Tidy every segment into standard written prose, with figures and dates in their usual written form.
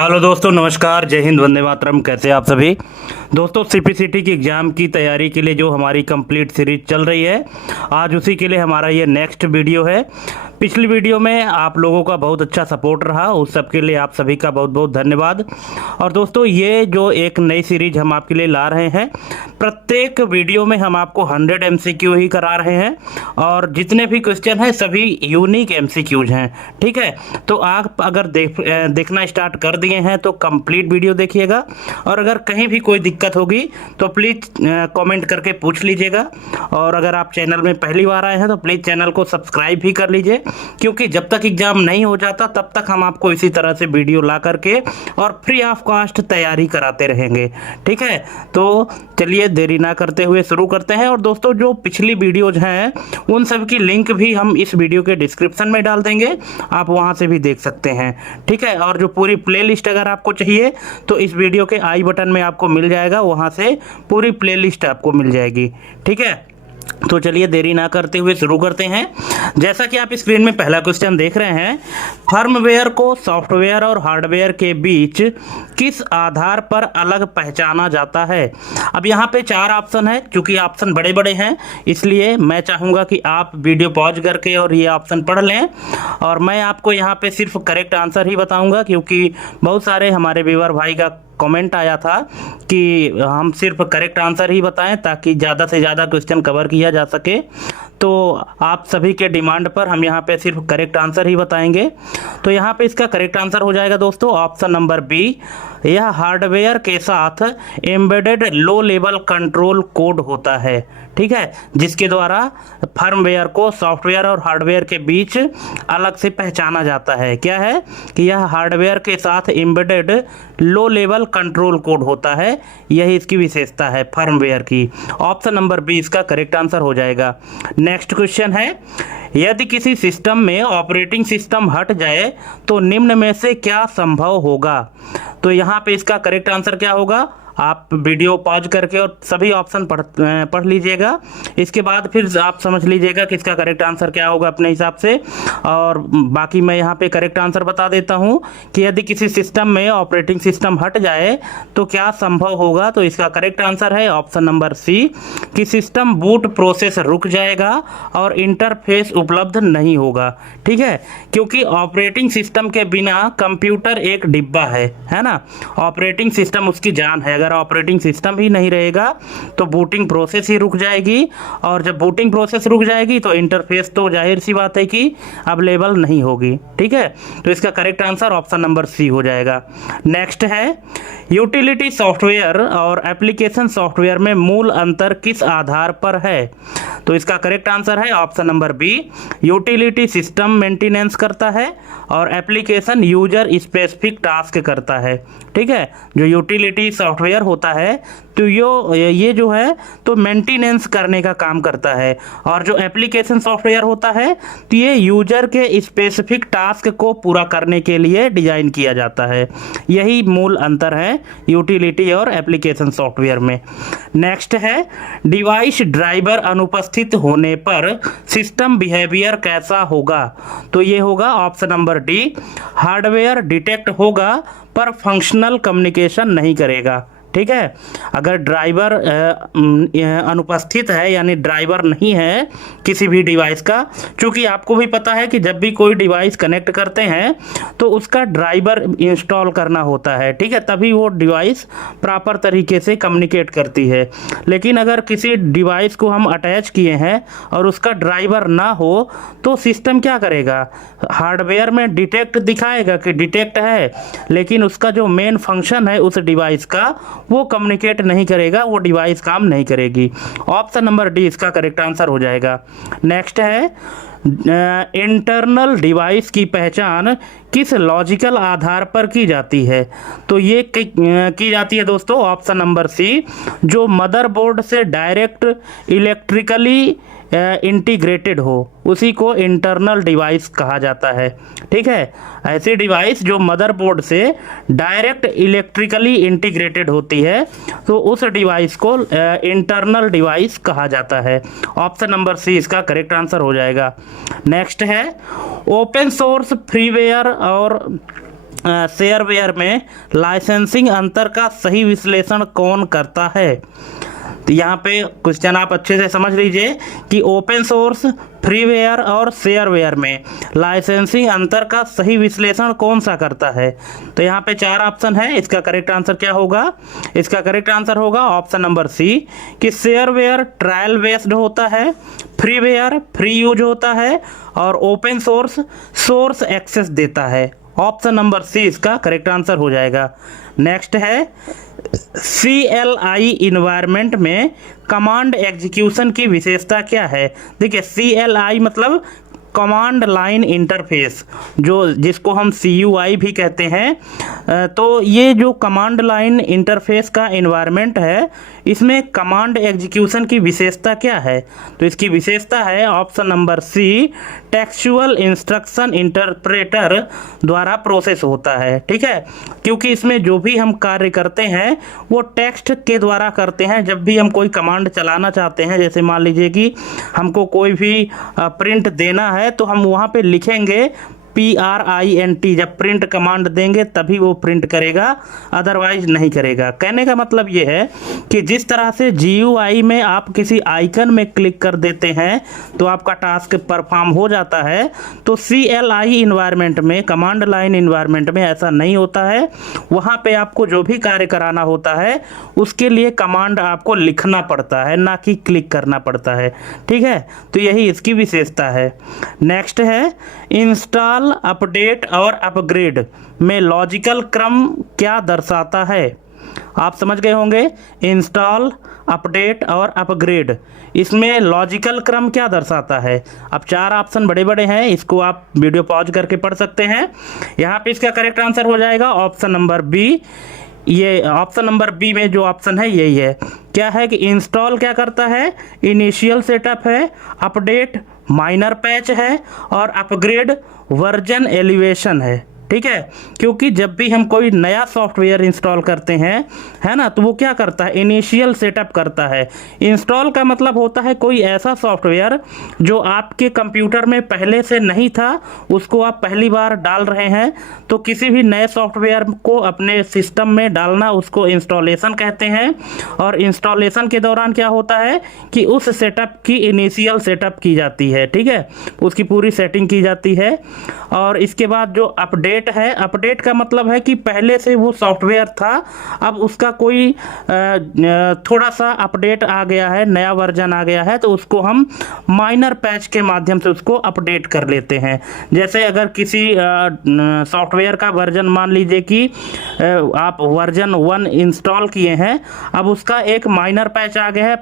Hello दोस्तों, नमस्कार, जय हिंद, वंदे मातरम। कैसे हैं आप सभी दोस्तों? सीपीसीटी की एग्ज़ाम की तैयारी के लिए जो हमारी कंप्लीट सीरीज चल रही है, आज उसी के लिए हमारा ये नेक्स्ट वीडियो है। पिछली वीडियो में आप लोगों का बहुत अच्छा सपोर्ट रहा, उस सब के लिए आप सभी का बहुत बहुत धन्यवाद। और दोस्तों, ये जो एक नई सीरीज हम आपके लिए ला रहे हैं, प्रत्येक वीडियो में हम आपको 100 MCQ ही करा रहे हैं और जितने भी क्वेश्चन हैं सभी यूनिक MCQs हैं। ठीक है, तो आप अगर देखना स्टार्ट कर दिए हैं तो कंप्लीट वीडियो देखिएगा, और अगर कहीं भी कोई दिक्कत होगी तो प्लीज़ कमेंट करके पूछ लीजिएगा। और अगर आप चैनल में पहली बार आए हैं तो प्लीज़ चैनल को सब्सक्राइब भी कर लीजिए, क्योंकि जब तक एग्ज़ाम नहीं हो जाता तब तक हम आपको इसी तरह से वीडियो ला करके और फ्री ऑफ कॉस्ट तैयारी कराते रहेंगे। ठीक है, तो चलिए देरी ना करते हुए शुरू करते हैं। और दोस्तों, जो पिछली वीडियोज हैं उन सब की लिंक भी हम इस वीडियो के डिस्क्रिप्शन में डाल देंगे, आप वहां से भी देख सकते हैं। ठीक है, और जो पूरी प्लेलिस्ट अगर आपको चाहिए तो इस वीडियो के आई बटन में आपको मिल जाएगा, वहां से पूरी प्लेलिस्ट आपको मिल जाएगी। ठीक है, तो चलिए देरी ना करते हुए शुरू करते हैं। जैसा कि आप स्क्रीन में पहला क्वेश्चन देख रहे हैं, फर्मवेयर को सॉफ्टवेयर और हार्डवेयर के बीच किस आधार पर अलग पहचाना जाता है? अब यहाँ पे 4 ऑप्शन है, क्योंकि ऑप्शन बड़े बड़े हैं इसलिए मैं चाहूँगा कि आप वीडियो पॉज करके और ये ऑप्शन पढ़ लें, और मैं आपको यहाँ पे सिर्फ करेक्ट आंसर ही बताऊँगा, क्योंकि बहुत सारे हमारे व्यूअर भाई का कमेंट आया था कि हम सिर्फ करेक्ट आंसर ही बताएं ताकि ज़्यादा से ज़्यादा क्वेश्चन कवर किया जा सके। तो आप सभी के डिमांड पर हम यहाँ पे सिर्फ करेक्ट आंसर ही बताएंगे। तो यहाँ पे इसका करेक्ट आंसर हो जाएगा दोस्तों ऑप्शन नंबर बी। यह हार्डवेयर के साथ embedded low level control code होता है। ठीक है, जिसके द्वारा फर्मवेयर को सॉफ्टवेयर और हार्डवेयर के बीच अलग से पहचाना जाता है। क्या है कि यह हार्डवेयर के साथ embedded low level control code होता है, यही इसकी विशेषता है फर्मवेयर की। ऑप्शन नंबर बी इसका करेक्ट आंसर हो जाएगा। नेक्स्ट क्वेश्चन है, यदि किसी सिस्टम में ऑपरेटिंग सिस्टम हट जाए तो निम्न में से क्या संभव होगा? तो यहाँ पे इसका करेक्ट आंसर क्या होगा? आप वीडियो पॉज करके और सभी ऑप्शन पढ़ लीजिएगा, इसके बाद फिर आप समझ लीजिएगा कि इसका करेक्ट आंसर क्या होगा अपने हिसाब से। और बाकी मैं यहाँ पे करेक्ट आंसर बता देता हूँ कि यदि किसी सिस्टम में ऑपरेटिंग सिस्टम हट जाए तो क्या संभव होगा? तो इसका करेक्ट आंसर है ऑप्शन नंबर सी, कि सिस्टम बूट प्रोसेस रुक जाएगा और इंटरफेस उपलब्ध नहीं होगा। ठीक है, क्योंकि ऑपरेटिंग सिस्टम के बिना कंप्यूटर एक डिब्बा है ना, ऑपरेटिंग सिस्टम उसकी जान है। अगर ऑपरेटिंग सिस्टम ही नहीं रहेगा तो बूटिंग प्रोसेस ही रुक जाएगी, और जब बूटिंग प्रोसेस रुक जाएगी तो इंटरफेस तो जाहिर सी बात है कि अवेलेबल नहीं होगी। ठीक है, तो इसका correct answer option number C हो जाएगा। नेक्स्ट है, यूटिलिटी सॉफ्टवेयर और एप्लीकेशन सॉफ्टवेयर में मूल अंतर किस आधार पर है? तो इसका करेक्ट आंसर है option number B. Utility system maintenance करता है और एप्लीकेशन यूजर स्पेसिफिक टास्क करता है। ठीक है, जो यूटिलिटी सॉफ्टवेयर होता है तो ये जो है तो मेंटेनेंस करने का काम करता है, और जो एप्लीकेशन सॉफ्टवेयर होता है तो ये यूजर के स्पेसिफिक टास्क को पूरा करने के लिए डिजाइन किया जाता है। यही मूल अंतर है यूटिलिटी और एप्लीकेशन सॉफ्टवेयर में। नेक्स्ट है, डिवाइस ड्राइवर अनुपस्थित होने पर सिस्टम बिहेवियर कैसा होगा? तो ये होगा option number D, hardware detect होगा पर फंक्शनल कम्युनिकेशन नहीं करेगा। ठीक है, अगर ड्राइवर अनुपस्थित है यानी ड्राइवर नहीं है किसी भी डिवाइस का, क्योंकि आपको भी पता है कि जब भी कोई डिवाइस कनेक्ट करते हैं तो उसका ड्राइवर इंस्टॉल करना होता है। ठीक है, तभी वो डिवाइस प्रॉपर तरीके से कम्युनिकेट करती है। लेकिन अगर किसी डिवाइस को हम अटैच किए हैं और उसका ड्राइवर ना हो तो सिस्टम क्या करेगा? हार्डवेयर में डिटेक्ट दिखाएगा कि डिटेक्ट है, लेकिन उसका जो मेन फंक्शन है उस डिवाइस का वो कम्युनिकेट नहीं करेगा, वो डिवाइस काम नहीं करेगी। ऑप्शन नंबर डी इसका करेक्ट आंसर हो जाएगा। नेक्स्ट है, इंटरनल डिवाइस की पहचान किस लॉजिकल आधार पर की जाती है? तो ये की जाती है दोस्तों ऑप्शन नंबर सी, जो मदरबोर्ड से डायरेक्ट इलेक्ट्रिकली इंटीग्रेटेड हो उसी को इंटरनल डिवाइस कहा जाता है। ठीक है, ऐसी डिवाइस जो मदरबोर्ड से डायरेक्ट इलेक्ट्रिकली इंटीग्रेटेड होती है तो उस डिवाइस को इंटरनल डिवाइस कहा जाता है। ऑप्शन नंबर सी इसका करेक्ट आंसर हो जाएगा। नेक्स्ट है, ओपन सोर्स फ्रीवेयर और शेयरवेयर में लाइसेंसिंग अंतर का सही विश्लेषण कौन करता है? तो यहाँ पे क्वेश्चन आप अच्छे से समझ लीजिए कि ओपन सोर्स, फ्रीवेयर और शेयरवेयर में लाइसेंसिंग अंतर का सही विश्लेषण कौन सा करता है? तो यहाँ पे 4 ऑप्शन है, इसका करेक्ट आंसर क्या होगा? इसका करेक्ट आंसर होगा ऑप्शन नंबर सी कि शेयरवेयर ट्रायल बेस्ड होता है, फ्रीवेयर फ्री यूज होता है और ओपन सोर्स सोर्स एक्सेस देता है। ऑप्शन नंबर सी इसका करेक्ट आंसर हो जाएगा। नेक्स्ट है CLI इन्वायरमेंट में कमांड एग्जीक्यूशन की विशेषता क्या है? देखिए CLI मतलब कमांड लाइन इंटरफेस, जो जिसको हम CUI भी कहते हैं। तो ये जो कमांड लाइन इंटरफेस का इन्वायरमेंट है, इसमें कमांड एग्जीक्यूशन की विशेषता क्या है? तो इसकी विशेषता है option number C, textual instruction interpreter द्वारा प्रोसेस होता है। ठीक है, क्योंकि इसमें जो भी हम कार्य करते हैं वो टेक्स्ट के द्वारा करते हैं। जब भी हम कोई कमांड चलाना चाहते हैं, जैसे मान लीजिए कि हमको कोई भी प्रिंट देना है, तो हम वहाँ पे लिखेंगे PRINT, जब प्रिंट कमांड देंगे तभी वो प्रिंट करेगा, अदरवाइज नहीं करेगा। कहने का मतलब ये है कि जिस तरह से GUI में आप किसी आइकन में क्लिक कर देते हैं तो आपका टास्क परफॉर्म हो जाता है, तो CLI इन्वायरमेंट में, कमांड लाइन इन्वायरमेंट में ऐसा नहीं होता है। वहाँ पे आपको जो भी कार्य कराना होता है उसके लिए कमांड आपको लिखना पड़ता है, ना कि क्लिक करना पड़ता है। ठीक है, तो यही इसकी विशेषता है। नेक्स्ट है इंस्टॉल, अपडेट और अपग्रेड में लॉजिकल क्रम क्या दर्शाता है? आप समझ गए होंगे, इंस्टॉल, अपडेट और अपग्रेड, इसमें लॉजिकल क्रम क्या दर्शाता है? अब 4 ऑप्शन बड़े बड़े हैं, इसको आप वीडियो पॉज करके पढ़ सकते हैं। यहाँ पे इसका करेक्ट आंसर हो जाएगा ऑप्शन नंबर बी। ये ऑप्शन नंबर बी में जो ऑप्शन है यही है। क्या है कि इंस्टॉल क्या करता है? इनिशियल सेटअप है, अपडेट माइनर पैच है और अपग्रेड वर्जन एलिवेशन है। ठीक है, क्योंकि जब भी हम कोई नया सॉफ्टवेयर इंस्टॉल करते हैं, है ना, तो वो क्या करता है? इनिशियल सेटअप करता है। इंस्टॉल का मतलब होता है कोई ऐसा सॉफ्टवेयर जो आपके कंप्यूटर में पहले से नहीं था, उसको आप पहली बार डाल रहे हैं। तो किसी भी नए सॉफ्टवेयर को अपने सिस्टम में डालना, उसको इंस्टॉलेशन कहते हैं। और इंस्टॉलेशन के दौरान क्या होता है कि उस सेटअप की इनिशियल सेटअप की जाती है। ठीक है, उसकी पूरी सेटिंग की जाती है। और इसके बाद जो अपडेट है, अपडेट का मतलब है कि पहले से वो सॉफ्टवेयर था, अब उसका कोई थोड़ा सा अपडेट आ गया है, नया वर्जन आ गया है, तो उसको हम माइनर पैच के माध्यम से उसको अपडेट कर लेते हैं। जैसे अगर किसी सॉफ्टवेयर का वर्जन, मान लीजिए कि आप वर्जन 1 इंस्टॉल किए हैं, अब उसका एक माइनर पैच आ गया है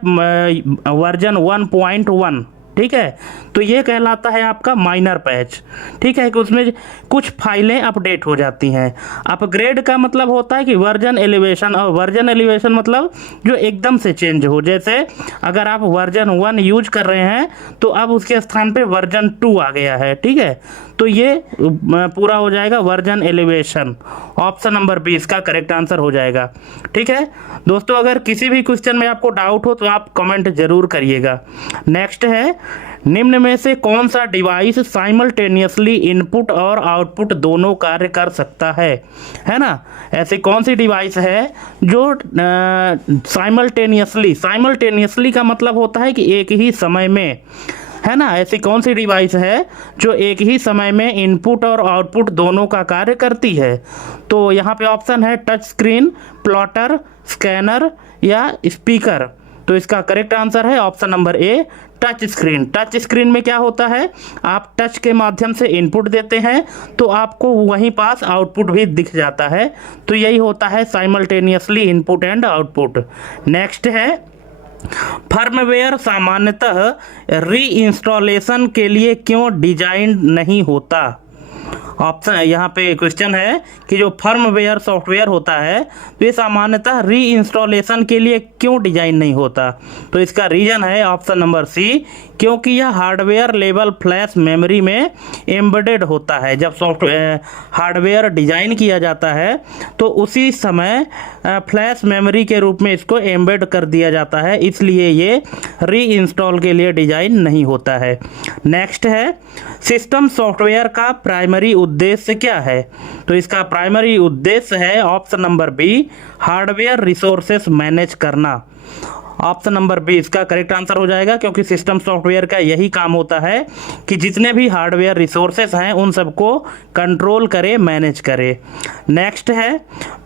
वर्जन 1.1। ठीक है, तो ये कहलाता है आपका माइनर पैच। ठीक है, कि उसमें कुछ फाइलें अपडेट हो जाती हैं। अपग्रेड का मतलब होता है कि वर्जन एलिवेशन, और वर्जन एलिवेशन मतलब जो एकदम से चेंज हो। जैसे अगर आप वर्जन 1 यूज कर रहे हैं तो अब उसके स्थान पे वर्जन 2 आ गया है। ठीक है, तो ये पूरा हो जाएगा version elevation. Option number B इसका करेक्ट आंसर हो जाएगा। ठीक है दोस्तों, अगर किसी भी क्वेश्चन में आपको डाउट हो तो आप कमेंट जरूर करिएगा। नेक्स्ट है, निम्न में से कौन सा डिवाइस साइमल्टेनियसली इनपुट और आउटपुट दोनों कार्य कर सकता है ना? ऐसी कौन सी डिवाइस है जो साइमल्टेनियसली का मतलब होता है कि एक ही समय में, है ना, ऐसी कौन सी डिवाइस है जो एक ही समय में इनपुट और आउटपुट दोनों का कार्य करती है? तो यहाँ पे ऑप्शन है टच स्क्रीन, प्लॉटर, स्कैनर या स्पीकर। तो इसका करेक्ट आंसर है ऑप्शन नंबर ए, टच स्क्रीन। टच स्क्रीन में क्या होता है, आप टच के माध्यम से इनपुट देते हैं तो आपको वहीं पास आउटपुट भी दिख जाता है। तो यही होता है simultaneously input and output. Next है, फर्मवेयर सामान्यतः रीइंस्टॉलेशन के लिए क्यों डिजाइन नहीं होता? ऑप्शन यहाँ पे क्वेश्चन है कि जो फर्मवेयर सॉफ्टवेयर होता है तो ये सामान्यतः रीइंस्टॉलेशन के लिए क्यों डिजाइन नहीं होता? तो इसका रीजन है ऑप्शन नंबर सी, क्योंकि यह हार्डवेयर लेवल फ्लैश मेमोरी में एम्बेडेड होता है। जब सॉफ्टवेयर हार्डवेयर डिजाइन किया जाता है तो उसी समय फ्लैश मेमोरी के रूप में इसको एम्बेड कर दिया जाता है, इसलिए ये रीइंस्टॉल के लिए डिजाइन नहीं होता है। नेक्स्ट है, सिस्टम सॉफ्टवेयर का प्राइमरी प्राइमरी उद्देश्य क्या है? तो इसका प्राइमरी उद्देश्य है option number B, hardware resources manage करना। ऑप्शन नंबर बी इसका करेक्ट आंसर हो जाएगा, क्योंकि सिस्टम सॉफ्टवेयर का यही काम होता है कि जितने भी हार्डवेयर रिसोर्सेस हैं उन सबको कंट्रोल करे, मैनेज करे। नेक्स्ट है,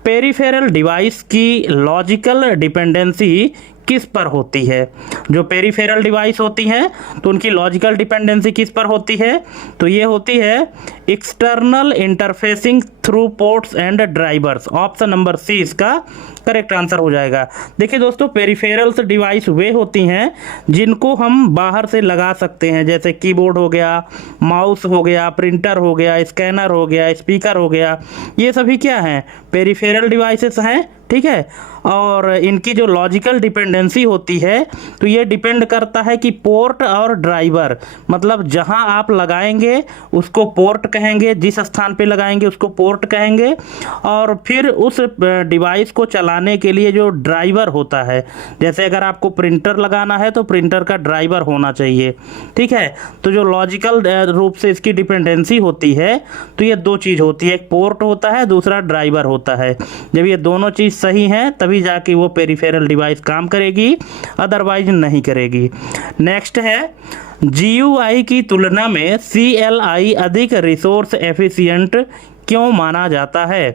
पेरिफेरल डिवाइस की लॉजिकल डिपेंडेंसी किस पर होती है? जो पेरिफेरल डिवाइस होती हैं तो उनकी लॉजिकल डिपेंडेंसी किस पर होती है? तो ये होती है external interfacing through ports and drivers. Option number C इसका करेक्ट आंसर हो जाएगा। देखिए दोस्तों, पेरिफेरल्स डिवाइस वे होती हैं जिनको हम बाहर से लगा सकते हैं, जैसे कीबोर्ड हो गया, माउस हो गया, प्रिंटर हो गया, स्कैनर हो गया, स्पीकर हो गया, ये सभी क्या हैं? पेरिफेरल डिवाइसेस हैं, ठीक है। और इनकी जो लॉजिकल डिपेंडेंसी होती है तो ये डिपेंड करता है कि पोर्ट और ड्राइवर, मतलब जहां आप लगाएंगे उसको पोर्ट कहेंगे, जिस स्थान पे लगाएंगे उसको पोर्ट कहेंगे, और फिर उस डिवाइस को चलाने के लिए जो ड्राइवर होता है, जैसे अगर आपको प्रिंटर लगाना है तो प्रिंटर का ड्राइवर होना चाहिए, ठीक है। तो जो लॉजिकल रूप से इसकी डिपेंडेंसी होती है तो ये दो चीज़ होती है, एक पोर्ट होता है, दूसरा ड्राइवर होता है। जब ये दोनों चीज़ सही हैं तभी जाके वो पेरिफेरल डिवाइस काम करेगी, अदरवाइज नहीं करेगी। नेक्स्ट है, GUI की तुलना में CLI अधिक रिसोर्स एफिशिएंट क्यों माना जाता है?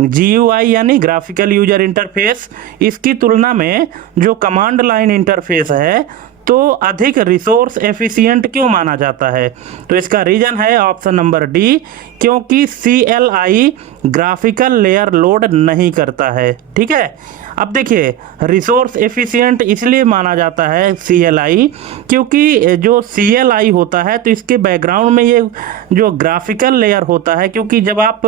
GUI यानी ग्राफिकल यूजर इंटरफेस, इसकी तुलना में जो कमांड लाइन इंटरफेस है तो अधिक रिसोर्स एफिशिएंट क्यों माना जाता है? तो इसका रीजन है ऑप्शन नंबर डी, क्योंकि CLI ग्राफिकल लेयर लोड नहीं करता है, ठीक है। अब देखिए, रिसोर्स एफिशिएंट इसलिए माना जाता है CLI, क्योंकि जो CLI होता है तो इसके बैकग्राउंड में ये जो ग्राफिकल लेयर होता है, क्योंकि जब आप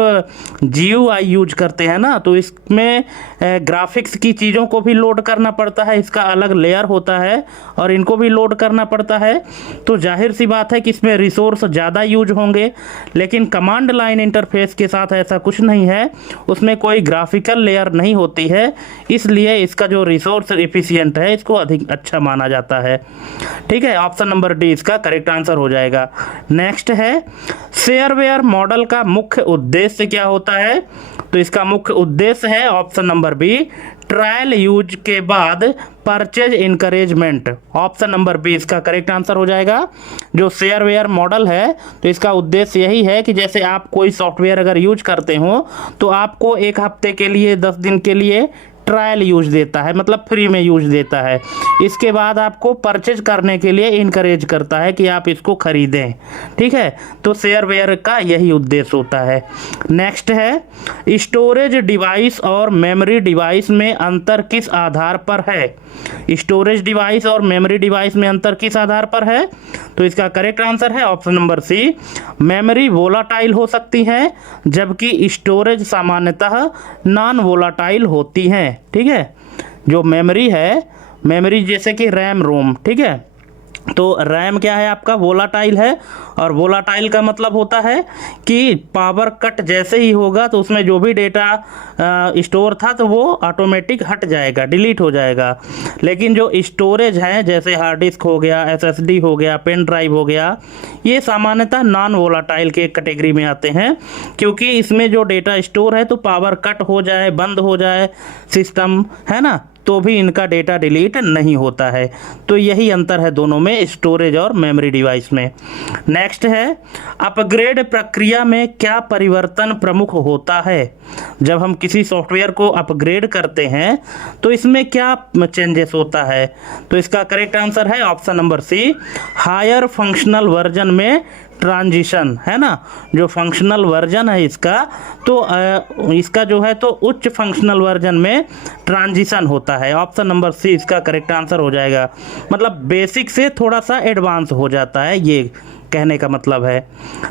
GUI यूज करते हैं ना तो इसमें ग्राफिक्स की चीज़ों को भी लोड करना पड़ता है, इसका अलग लेयर होता है और इनको भी लोड करना पड़ता है, तो जाहिर सी बात है कि इसमें रिसोर्स ज़्यादा यूज होंगे। लेकिन कमांड लाइन इंटरफेस के साथ ऐसा कुछ नहीं है, उसमें कोई ग्राफिकल लेयर नहीं होती है, इसलिए इसका जो रिसोर्स एफिशिएंट है इसको अधिक अच्छा माना जाता है, ठीक है। ऑप्शन नंबर डी इसका करेक्ट आंसर हो जाएगा। नेक्स्ट है, शेयरवेयर मॉडल का मुख्य उद्देश्य क्या होता है? तो इसका मुख्य उद्देश्य है option number B, trial use के बाद purchase encouragement. Option number B इसका करेक्ट आंसर हो जाएगा। जो शेयरवेयर मॉडल है तो इसका उद्देश्य यही है कि जैसे आप कोई सॉफ्टवेयर अगर यूज करते हो तो आपको एक हफ्ते के लिए, 10 दिन के लिए ट्रायल यूज देता है, मतलब फ्री में यूज देता है। इसके बाद आपको परचेज करने के लिए इनकरेज करता है कि आप इसको खरीदें, ठीक है। तो शेयरवेयर का यही उद्देश्य होता है। नेक्स्ट है, स्टोरेज डिवाइस और मेमोरी डिवाइस में अंतर किस आधार पर है? स्टोरेज डिवाइस और मेमोरी डिवाइस में अंतर किस आधार पर है? तो इसका करेक्ट आंसर है option number C, memory volatile हो सकती है जबकि स्टोरेज सामान्यतः नॉन वोलाटाइल होती हैं, ठीक है। जो मेमोरी है, मेमोरी जैसे कि रैम रोम, ठीक है, तो रैम क्या है आपका? वोलाटाइल है, और वोलाटाइल का मतलब होता है कि पावर कट जैसे ही होगा तो उसमें जो भी डेटा स्टोर था तो वो ऑटोमेटिक हट जाएगा, डिलीट हो जाएगा। लेकिन जो स्टोरेज है, जैसे हार्ड डिस्क हो गया, SSD हो गया, पेन ड्राइव हो गया, ये सामान्यतः नॉन वोलाटाइल के कैटेगरी में आते हैं, क्योंकि इसमें जो डेटा स्टोर है तो पावर कट हो जाए, बंद हो जाए सिस्टम, है ना, तो भी इनका डेटा डिलीट नहीं होता है। तो यही अंतर है दोनों में, स्टोरेज और मेमोरी डिवाइस में। नेक्स्ट है, अपग्रेड प्रक्रिया में क्या परिवर्तन प्रमुख होता है? जब हम किसी सॉफ्टवेयर को अपग्रेड करते हैं तो इसमें क्या चेंजेस होता है? तो इसका करेक्ट आंसर है option number C, higher functional version में ट्रांजिशन, है ना। जो फंक्शनल वर्जन है इसका, तो इसका जो है तो उच्च फंक्शनल वर्जन में ट्रांजिशन होता है। ऑप्शन नंबर सी इसका करेक्ट आंसर हो जाएगा। मतलब बेसिक से थोड़ा सा एडवांस हो जाता है, ये कहने का मतलब है।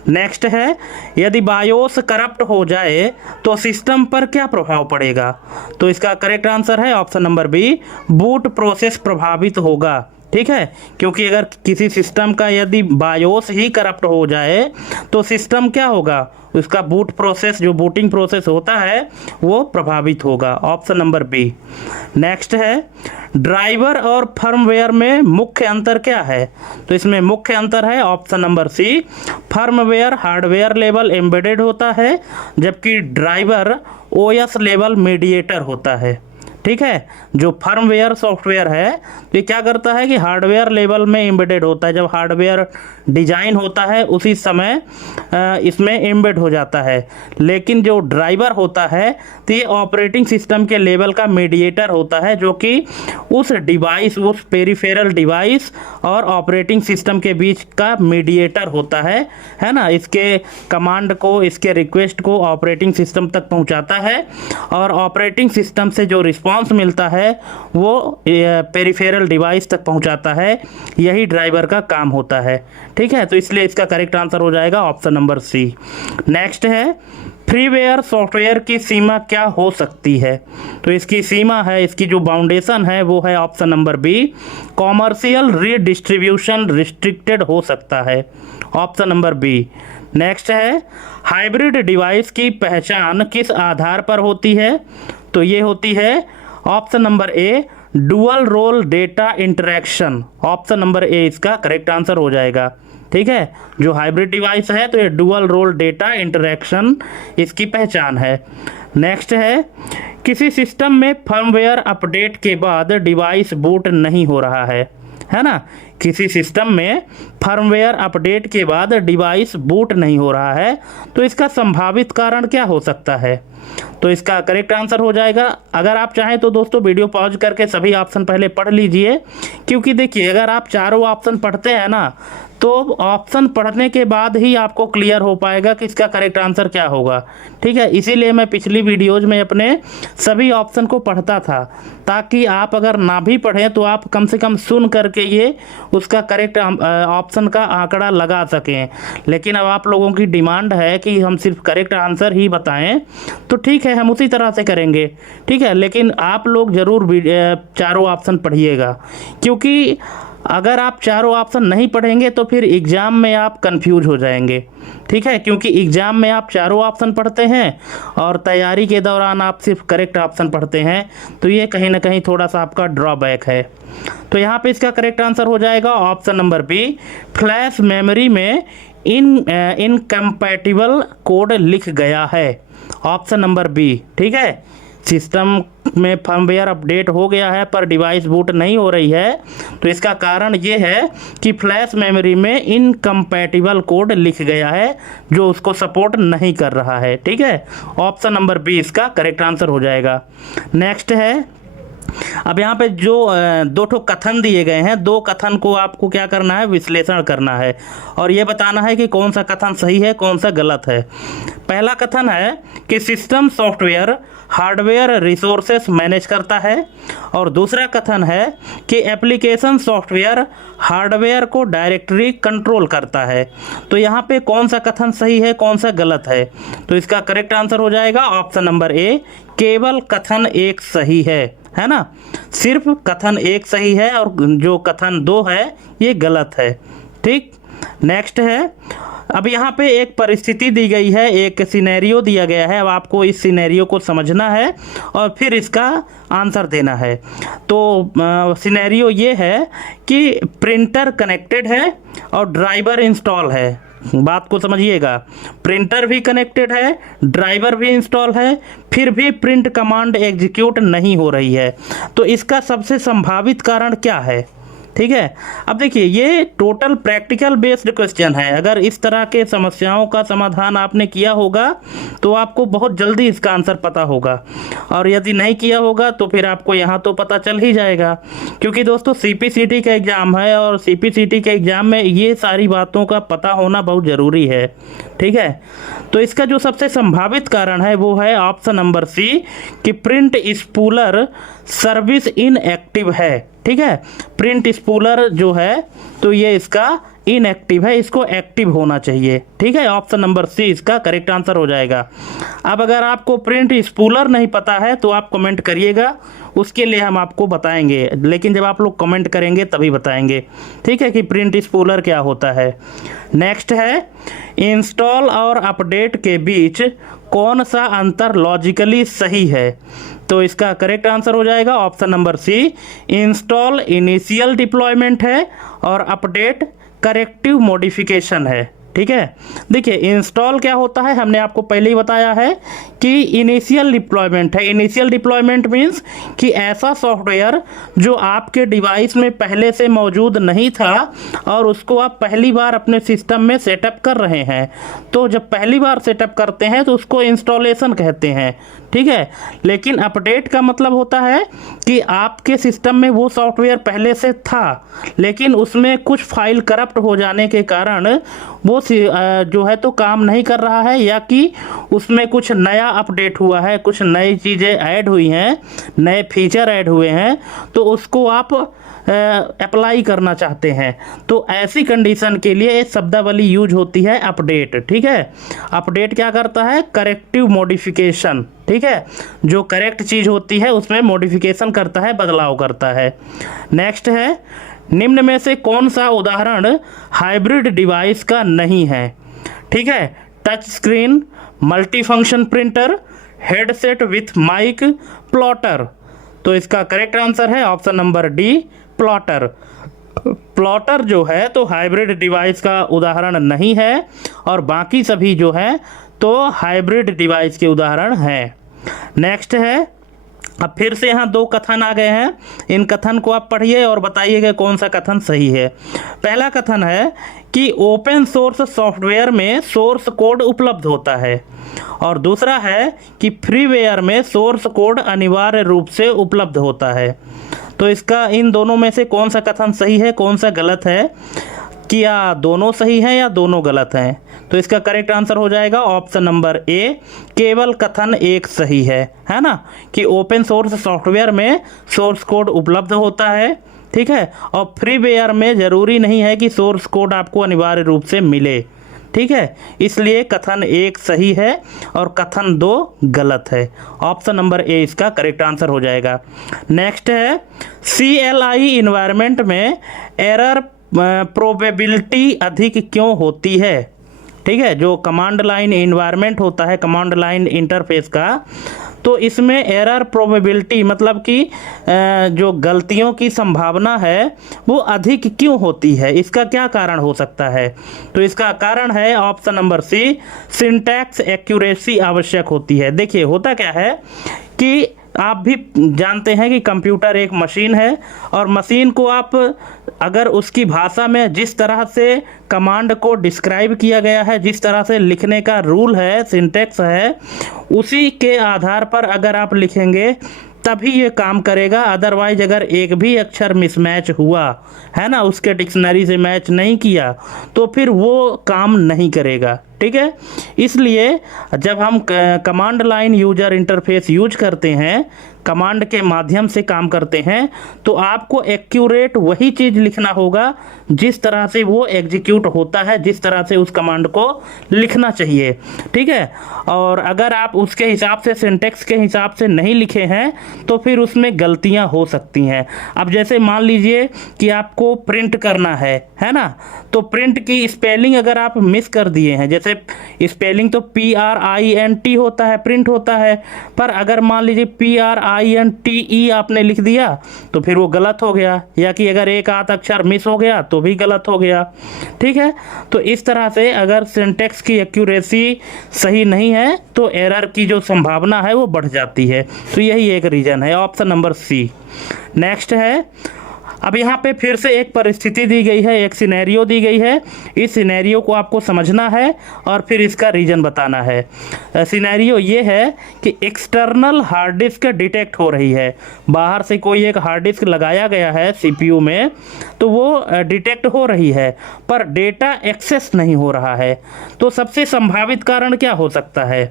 नेक्स्ट है, यदि बायोस करप्ट हो जाए तो सिस्टम पर क्या प्रभाव पड़ेगा? तो इसका करेक्ट आंसर है option number B, boot process प्रभावित होगा। ठीक है, क्योंकि अगर किसी सिस्टम का यदि बायोस ही करप्ट हो जाए तो सिस्टम क्या होगा, उसका बूट प्रोसेस, जो बूटिंग प्रोसेस होता है वो प्रभावित होगा। Option number B. नेक्स्ट है ड्राइवर और फर्मवेयर में मुख्य अंतर क्या है? तो इसमें मुख्य अंतर है option number C, firmware hardware level embedded होता है, जबकि ड्राइवर ओएस लेवल मीडिएटर होता है। ठीक है, जो फर्मवेयर सॉफ्टवेयर है तो ये क्या करता है कि हार्डवेयर लेवल में एम्बेडेड होता है, जब हार्डवेयर डिजाइन होता है उसी समय इसमें एम्बेड हो जाता है। लेकिन जो ड्राइवर होता है तो ये ऑपरेटिंग सिस्टम के लेवल का मीडिएटर होता है, जो कि उस डिवाइस, उस पेरिफेरल डिवाइस और ऑपरेटिंग सिस्टम के बीच का मीडिएटर होता है ना। इसके कमांड को, इसके रिक्वेस्ट को ऑपरेटिंग सिस्टम तक पहुंचाता है और ऑपरेटिंग सिस्टम से जो रिस्पॉन्स मिलता है वो पेरिफेरल डिवाइस तक पहुंचाता है। यही ड्राइवर का काम होता है। ठीक है, तो इसलिए इसका करेक्ट आंसर हो जाएगा ऑप्शन नंबर सी। नेक्स्ट है फ्रीवेयर सॉफ्टवेयर की सीमा क्या हो सकती है? तो इसकी सीमा है, इसकी जो बाउंडेशन है वो है option number B, commercial redistribution restricted हो सकता है। Option number B. नेक्स्ट है हाइब्रिड डिवाइस की पहचान किस आधार पर होती है? तो ये होती है option number A, dual role data interaction. Option number A इसका करेक्ट आंसर हो जाएगा। ठीक है, जो हाइब्रिड डिवाइस है तो ये डुअल रोल डेटा इंटरेक्शन इसकी पहचान है। नेक्स्ट है किसी सिस्टम में फर्मवेयर अपडेट के बाद डिवाइस बूट नहीं हो रहा है ना। किसी सिस्टम में फर्मवेयर अपडेट के बाद डिवाइस बूट नहीं हो रहा है तो इसका संभावित कारण क्या हो सकता है? तो इसका करेक्ट आंसर हो जाएगा, अगर आप चाहें तो दोस्तों वीडियो पॉज करके सभी ऑप्शन पहले पढ़ लीजिए, क्योंकि देखिए अगर आप चारों ऑप्शन पढ़ते हैं ना तो ऑप्शन पढ़ने के बाद ही आपको क्लियर हो पाएगा कि इसका करेक्ट आंसर क्या होगा। ठीक है, इसीलिए मैं पिछली वीडियोज में अपने सभी ऑप्शन को पढ़ता था, ताकि आप अगर ना भी पढ़ें तो आप कम से कम सुन करके ये उसका करेक्ट ऑप्शन का आंकड़ा लगा सकें। लेकिन अब आप लोगों की डिमांड है कि हम सिर्फ करेक्ट आंसर ही बताएं, तो ठीक है हम उसी तरह से करेंगे। ठीक है, लेकिन आप लोग ज़रूर चारों ऑप्शन पढ़िएगा, क्योंकि अगर आप चारों ऑप्शन नहीं पढ़ेंगे तो फिर एग्ज़ाम में आप कंफ्यूज हो जाएंगे। ठीक है, क्योंकि एग्ज़ाम में आप चारों ऑप्शन पढ़ते हैं और तैयारी के दौरान आप सिर्फ करेक्ट ऑप्शन पढ़ते हैं, तो ये कहीं ना कहीं थोड़ा सा आपका ड्रॉबैक है। तो यहाँ पे इसका करेक्ट आंसर हो जाएगा option number B, flash memory में इनकम्पैटिबल कोड लिख गया है। Option number B. ठीक है, सिस्टम में फर्मवेयर अपडेट हो गया है पर डिवाइस बूट नहीं हो रही है, तो इसका कारण ये है कि फ्लैश मेमोरी में इनकम्पैटिबल कोड लिख गया है जो उसको सपोर्ट नहीं कर रहा है। ठीक है, ऑप्शन नंबर बी इसका करेक्ट आंसर हो जाएगा। नेक्स्ट है, अब यहाँ पे जो दो ठो कथन दिए गए हैं, दो कथन को आपको क्या करना है, विश्लेषण करना है और ये बताना है कि कौन सा कथन सही है कौन सा गलत है। पहला कथन है कि system software hardware resources manage करता है और दूसरा कथन है कि एप्लीकेशन सॉफ्टवेयर हार्डवेयर को डायरेक्टली कंट्रोल करता है। तो यहाँ पे कौन सा कथन सही है कौन सा गलत है? तो इसका करेक्ट आंसर हो जाएगा ऑप्शन नंबर ए, केवल कथन एक सही है ना। सिर्फ कथन एक सही है और जो कथन दो है ये गलत है। ठीक, नेक्स्ट है, अब यहाँ पे एक परिस्थिति दी गई है, एक सिनेरियो दिया गया है। अब आपको इस सिनेरियो को समझना है और फिर इसका आंसर देना है। तो सिनेरियो ये है कि प्रिंटर कनेक्टेड है और ड्राइवर इंस्टॉल है। बात को समझिएगा, प्रिंटर भी कनेक्टेड है, ड्राइवर भी इंस्टॉल है, फिर भी प्रिंट कमांड एग्जीक्यूट नहीं हो रही है। तो इसका सबसे संभावित कारण क्या है? ठीक है, अब देखिए ये टोटल प्रैक्टिकल बेस्ड क्वेश्चन है। अगर इस तरह के समस्याओं का समाधान आपने किया होगा तो आपको बहुत जल्दी इसका आंसर पता होगा, और यदि नहीं किया होगा तो फिर आपको यहाँ तो पता चल ही जाएगा, क्योंकि दोस्तों सीपीसीटी का एग्ज़ाम है और सीपीसीटी के एग्ज़ाम में ये सारी बातों का पता होना बहुत ज़रूरी है। ठीक है, तो इसका जो सबसे संभावित कारण है वो है ऑप्शन नंबर सी कि प्रिंट स्पूलर सर्विस इनएक्टिव है। ठीक है। प्रिंट स्पूलर जो है तो ये इसका इनएक्टिव है, इसको एक्टिव होना चाहिए, ठीक है। ऑप्शन नंबर सी इसका करेक्ट आंसर हो जाएगा। अब अगर आपको प्रिंट स्पूलर नहीं पता है तो आप कमेंट करिएगा, उसके लिए हम आपको बताएंगे, लेकिन जब आप लोग कमेंट करेंगे तभी बताएंगे, ठीक है, कि प्रिंट स्पूलर क्या होता है। नेक्स्ट है, इंस्टॉल और अपडेट के बीच कौन सा अंतर लॉजिकली सही है? तो इसका करेक्ट आंसर हो जाएगा option number C, install initial deployment है और अपडेट करेक्टिव मॉडिफिकेशन है, ठीक है। देखिए इंस्टॉल क्या होता है, हमने आपको पहले ही बताया है कि इनिशियल डिप्लॉयमेंट है। इनिशियल डिप्लॉयमेंट मीन्स कि ऐसा सॉफ्टवेयर जो आपके डिवाइस में पहले से मौजूद नहीं था और उसको आप पहली बार अपने सिस्टम में सेटअप कर रहे हैं। तो जब पहली बार सेटअप करते हैं तो उसको इंस्टॉलेशन कहते हैं, ठीक है। लेकिन अपडेट का मतलब होता है कि आपके सिस्टम में वो सॉफ्टवेयर पहले से था, लेकिन उसमें कुछ फाइल करप्ट हो जाने के कारण वो जो है तो काम नहीं कर रहा है, या कि उसमें कुछ नया अपडेट हुआ है, कुछ नई चीज़ें ऐड हुई हैं, नए फीचर ऐड हुए हैं, तो उसको आप अप्लाई करना चाहते हैं। तो ऐसी कंडीशन के लिए शब्दावली यूज होती है अपडेट, ठीक है। अपडेट क्या करता है? करेक्टिव मॉडिफिकेशन, ठीक है। जो करेक्ट चीज़ होती है उसमें मॉडिफिकेशन करता है, बदलाव करता है। नेक्स्ट है, निम्न में से कौन सा उदाहरण हाइब्रिड डिवाइस का नहीं है? ठीक है, touch screen, multi function printer, headset with mic, plotter. तो इसका करेक्ट आंसर है option number D, plotter. Plotter जो है तो हाइब्रिड डिवाइस का उदाहरण नहीं है, और बाकी सभी जो है तो हाइब्रिड डिवाइस के उदाहरण हैं। नेक्स्ट है, अब फिर से यहाँ दो कथन आ गए हैं, इन कथन को आप पढ़िए और बताइएगा कौन सा कथन सही है। पहला कथन है कि ओपन सोर्स सॉफ्टवेयर में सोर्स कोड उपलब्ध होता है, और दूसरा है कि फ्रीवेयर में सोर्स कोड अनिवार्य रूप से उपलब्ध होता है। तो इसका इन दोनों में से कौन सा कथन सही है, कौन सा गलत है, कि या दोनों सही हैं या दोनों गलत हैं? तो इसका करेक्ट आंसर हो जाएगा ऑप्शन नंबर ए, केवल कथन एक सही है ना, कि ओपन सोर्स सॉफ्टवेयर में सोर्स कोड उपलब्ध होता है, ठीक है, और फ्रीवेयर में ज़रूरी नहीं है कि सोर्स कोड आपको अनिवार्य रूप से मिले, ठीक है। इसलिए कथन एक सही है और कथन दो गलत है। ऑप्शन नंबर ए इसका करेक्ट आंसर हो जाएगा। नेक्स्ट है, CLI इन्वायरमेंट में एरर प्रोबेबिलिटी अधिक क्यों होती है? ठीक है, जो कमांड लाइन इन्वायरमेंट होता है, कमांड लाइन इंटरफेस का, तो इसमें एरर प्रोबेबिलिटी मतलब कि जो गलतियों की संभावना है वो अधिक क्यों होती है, इसका क्या कारण हो सकता है? तो इसका कारण है option number C, syntax accuracy आवश्यक होती है। देखिए होता क्या है कि आप भी जानते हैं कि कंप्यूटर एक मशीन है, और मशीन को आप अगर उसकी भाषा में जिस तरह से कमांड को डिस्क्राइब किया गया है, जिस तरह से लिखने का रूल है, सिंटैक्स है, उसी के आधार पर अगर आप लिखेंगे तभी ये काम करेगा। अदरवाइज अगर एक भी अक्षर मिसमैच हुआ है ना, उसके डिक्शनरी से मैच नहीं किया, तो फिर वो काम नहीं करेगा, ठीक है। इसलिए जब हम command line user interface use करते हैं, कमांड के माध्यम से काम करते हैं, तो आपको एक्यूरेट वही चीज़ लिखना होगा जिस तरह से वो एग्जीक्यूट होता है, जिस तरह से उस कमांड को लिखना चाहिए, ठीक है। और अगर आप उसके हिसाब से, सिंटैक्स के हिसाब से नहीं लिखे हैं तो फिर उसमें गलतियां हो सकती हैं। अब जैसे मान लीजिए कि आपको प्रिंट करना है ना, तो प्रिंट की स्पेलिंग अगर आप मिस कर दिए हैं, जैसे स्पेलिंग तो PRINT होता है, प्रिंट होता है, पर अगर मान लीजिए PRINTE आपने लिख दिया तो फिर वो गलत हो गया, या कि अगर एक आध अक्षर मिस हो गया तो भी गलत हो गया, ठीक है। तो इस तरह से अगर सिंटैक्स की एक्यूरेसी सही नहीं है तो एरर की जो संभावना है वो बढ़ जाती है। तो यही एक रीज़न है, ऑप्शन नंबर सी। नेक्स्ट है, अब यहाँ पे फिर से एक परिस्थिति दी गई है, एक सिनेरियो दी गई है, इस सिनेरियो को आपको समझना है और फिर इसका रीज़न बताना है। सिनेरियो ये है कि एक्सटर्नल हार्ड डिस्क डिटेक्ट हो रही है, बाहर से कोई एक हार्ड डिस्क लगाया गया है CPU में, तो वो डिटेक्ट हो रही है पर डेटा एक्सेस नहीं हो रहा है। तो सबसे संभावित कारण क्या हो सकता है?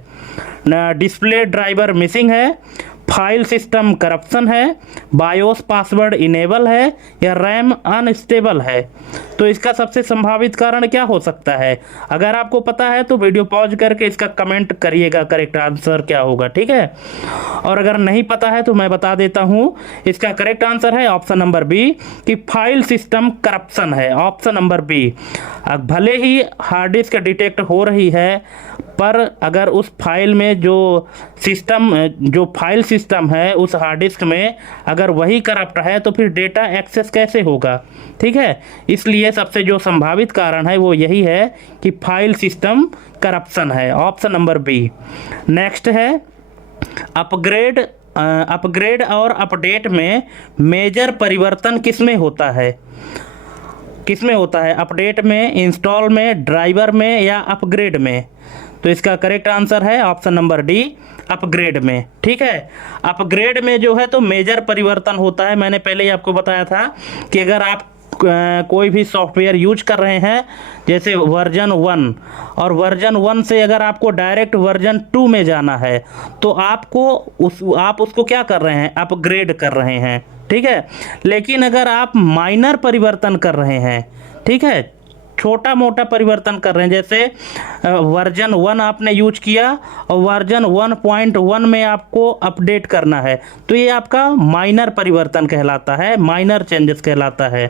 डिस्प्ले ड्राइवर मिसिंग है, फाइल सिस्टम करप्शन है, बायोस पासवर्ड इनेबल है, या रैम अनस्टेबल है। तो इसका सबसे संभावित कारण क्या हो सकता है? अगर आपको पता है तो वीडियो पॉज करके इसका कमेंट करिएगा करेक्ट आंसर क्या होगा, ठीक है। और अगर नहीं पता है तो मैं बता देता हूँ, इसका करेक्ट आंसर है ऑप्शन नंबर बी कि फाइल सिस्टम करप्शन है, ऑप्शन नंबर बी। भले ही हार्ड डिस्क डिटेक्ट हो रही है, पर अगर उस फाइल में जो फाइल सिस्टम है उस हार्ड डिस्क में अगर वही करप्ट है तो फिर डेटा एक्सेस कैसे होगा, ठीक है। इसलिए सबसे जो संभावित कारण है वो यही है कि फाइल सिस्टम करप्शन है, ऑप्शन नंबर बी। नेक्स्ट है अपग्रेड और अपडेट में मेजर परिवर्तन किसमें होता है? किसमें होता है? अपडेट में, इंस्टॉल में, ड्राइवर में, या अपग्रेड में? तो इसका करेक्ट आंसर है ऑप्शन नंबर डी, अपग्रेड में, ठीक है। अपग्रेड में जो है तो मेजर परिवर्तन होता है। मैंने पहले ही आपको बताया था कि अगर आप कोई भी सॉफ्टवेयर यूज कर रहे हैं, जैसे वर्जन 1, और वर्जन 1 से अगर आपको डायरेक्ट वर्जन 2 में जाना है तो आप उसको क्या कर रहे हैं? अपग्रेड कर रहे हैं, ठीक है। लेकिन अगर आप माइनर परिवर्तन कर रहे हैं, ठीक है, छोटा मोटा परिवर्तन कर रहे हैं, जैसे वर्जन 1 आपने यूज किया और वर्जन 1.1 में आपको अपडेट करना है, तो ये आपका माइनर परिवर्तन कहलाता है, माइनर चेंजेस कहलाता है।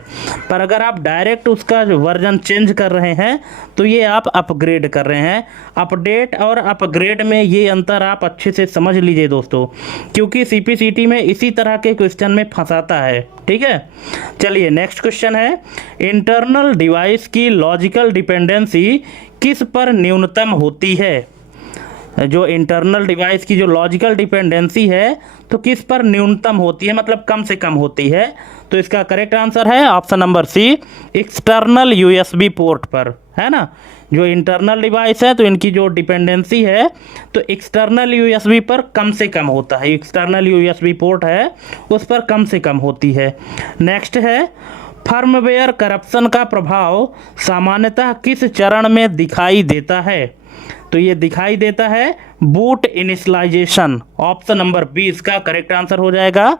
पर अगर आप डायरेक्ट उसका वर्जन चेंज कर रहे हैं तो ये आप अपग्रेड कर रहे हैं। अपडेट और अपग्रेड में ये अंतर आप अच्छे से समझ लीजिए दोस्तों, क्योंकि सीपीसीटी में इसी तरह के क्वेश्चन में फंसाता है, ठीक है। चलिए नेक्स्ट क्वेश्चन है, इंटरनल डिवाइस की लॉजिकल डिपेंडेंसी किस पर न्यूनतम होती है? जो इंटरनल डिवाइस की जो लॉजिकल डिपेंडेंसी है तो किस पर न्यूनतम होती है, मतलब कम से कम होती है? तो इसका करेक्ट आंसर है option number C, external USB port पर, है ना। जो इंटरनल डिवाइस है तो इनकी जो डिपेंडेंसी है तो एक्सटर्नल यूएसबी पर कम से कम होता है, एक्सटर्नल यूएसबी पोर्ट है उस पर कम से कम होती है। नेक्स्ट है, फर्मवेयर करप्शन का प्रभाव सामान्यतः किस चरण में दिखाई देता है? तो ये दिखाई देता है boot initialization, option number B इसका करेक्ट आंसर हो जाएगा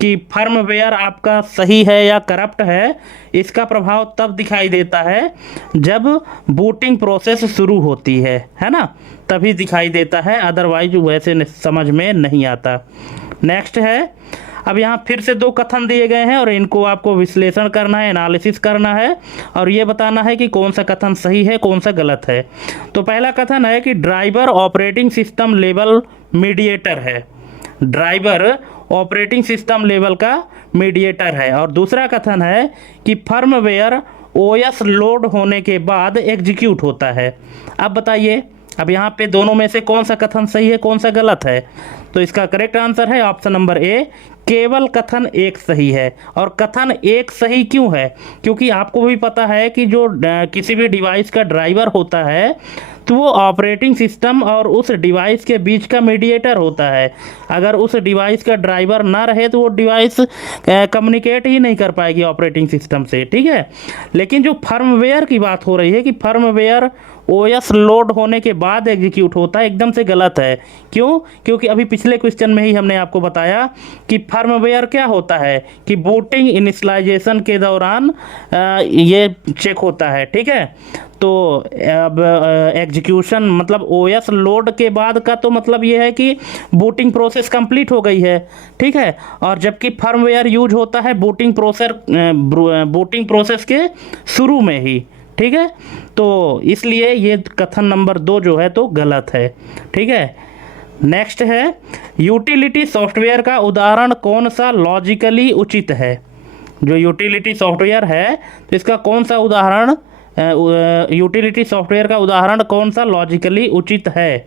कि फर्मवेयर आपका सही है या करप्ट है, इसका प्रभाव तब दिखाई देता है जब बूटिंग प्रोसेस शुरू होती है ना, तभी दिखाई देता है, अदरवाइज वैसे समझ में नहीं आता। नेक्स्ट है, अब यहाँ फिर से 2 कथन दिए गए हैं और इनको आपको विश्लेषण करना है, एनालिसिस करना है और ये बताना है कि कौन सा कथन सही है कौन सा गलत है। तो पहला कथन है कि driver operating system level mediator है, ड्राइवर ऑपरेटिंग सिस्टम लेवल का मीडिएटर है। और दूसरा कथन है कि फर्मवेयर ओएस लोड होने के बाद एग्जीक्यूट होता है। अब बताइए, अब यहाँ पे दोनों में से कौन सा कथन सही है कौन सा गलत है? तो इसका करेक्ट आंसर है ऑप्शन नंबर ए, केवल कथन 1 सही है। और कथन 1 सही क्यों है? क्योंकि आपको भी पता है कि जो किसी भी डिवाइस का ड्राइवर होता है तो वो ऑपरेटिंग सिस्टम और उस डिवाइस के बीच का मीडिएटर होता है। अगर उस डिवाइस का ड्राइवर ना रहे तो वो डिवाइस कम्युनिकेट ही नहीं कर पाएगी ऑपरेटिंग सिस्टम से, ठीक है। लेकिन जो फर्मवेयर की बात हो रही है कि फर्मवेयर ओएस लोड होने के बाद एग्जीक्यूट होता है, एकदम से गलत है। क्यों? क्योंकि अभी पिछले क्वेश्चन में ही हमने आपको बताया कि फर्मवेयर क्या होता है कि बूटिंग इनिशियलाइजेशन के दौरान ये चेक होता है, ठीक है। तो अब एग्जीक्यूशन मतलब ओएस लोड के बाद का तो मतलब ये है कि बूटिंग प्रोसेस कंप्लीट हो गई है, ठीक है। और जबकि फर्मवेयर यूज होता है बूटिंग प्रोसेस के शुरू में ही, ठीक है। तो इसलिए ये कथन नंबर 2 जो है तो गलत है, ठीक है। नेक्स्ट है, यूटिलिटी सॉफ्टवेयर का उदाहरण कौन सा लॉजिकली उचित है? जो यूटिलिटी सॉफ्टवेयर है तो इसका कौन सा उदाहरण यूटिलिटी सॉफ्टवेयर का उदाहरण कौन सा लॉजिकली उचित है?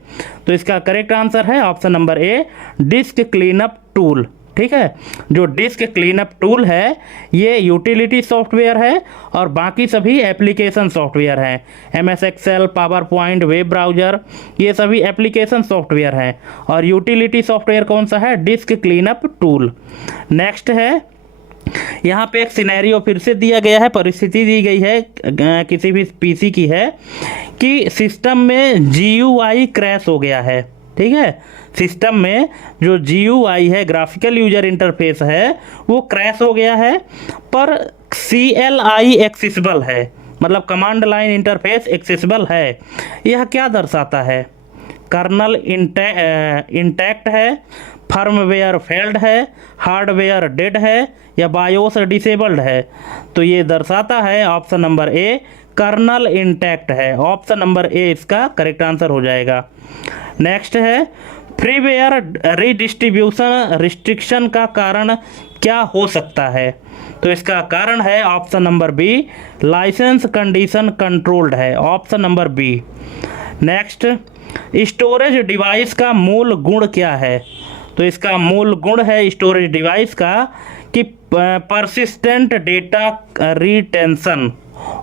तो इसका करेक्ट आंसर है ऑप्शन नंबर ए, डिस्क क्लीनअप टूल, ठीक है। जो डिस्क क्लीनअप टूल है ये यूटिलिटी सॉफ्टवेयर है और बाकी सभी एप्लीकेशन सॉफ्टवेयर हैं। MS excel, PowerPoint, web browser, ये सभी एप्लीकेशन सॉफ्टवेयर हैं और यूटिलिटी सॉफ्टवेयर कौन सा है? Disc cleanup tool. नेक्स्ट है, यहाँ पे एक सिनेरियो फिर से दिया गया है, परिस्थिति दी गई है किसी भी पीसी की है कि सिस्टम में GUI क्रैश हो गया है, ठीक है। सिस्टम में जो GUI है, ग्राफिकल यूजर इंटरफेस है, वो क्रैश हो गया है, पर CLI एक्सेसिबल है, मतलब कमांड लाइन इंटरफेस एक्सेसिबल है। यह क्या दर्शाता है? कर्नल इंटैक्ट है, फर्मवेयर फेल्ड है, हार्डवेयर डेड है, या बायोस डिसेबल्ड है। तो ये दर्शाता है option number A, kernel intact है। ऑप्शन नंबर ए इसका करेक्ट आंसर हो जाएगा। नेक्स्ट है, फ्रीवेयर रीडिस्ट्रीब्यूशन रिस्ट्रिक्शन का कारण क्या हो सकता है? तो इसका कारण है option number B, licence condition controlled है। Option number B. Next, storage device का मूल गुण क्या है? तो इसका मूल गुण है स्टोरेज डिवाइस का कि persistent data retention.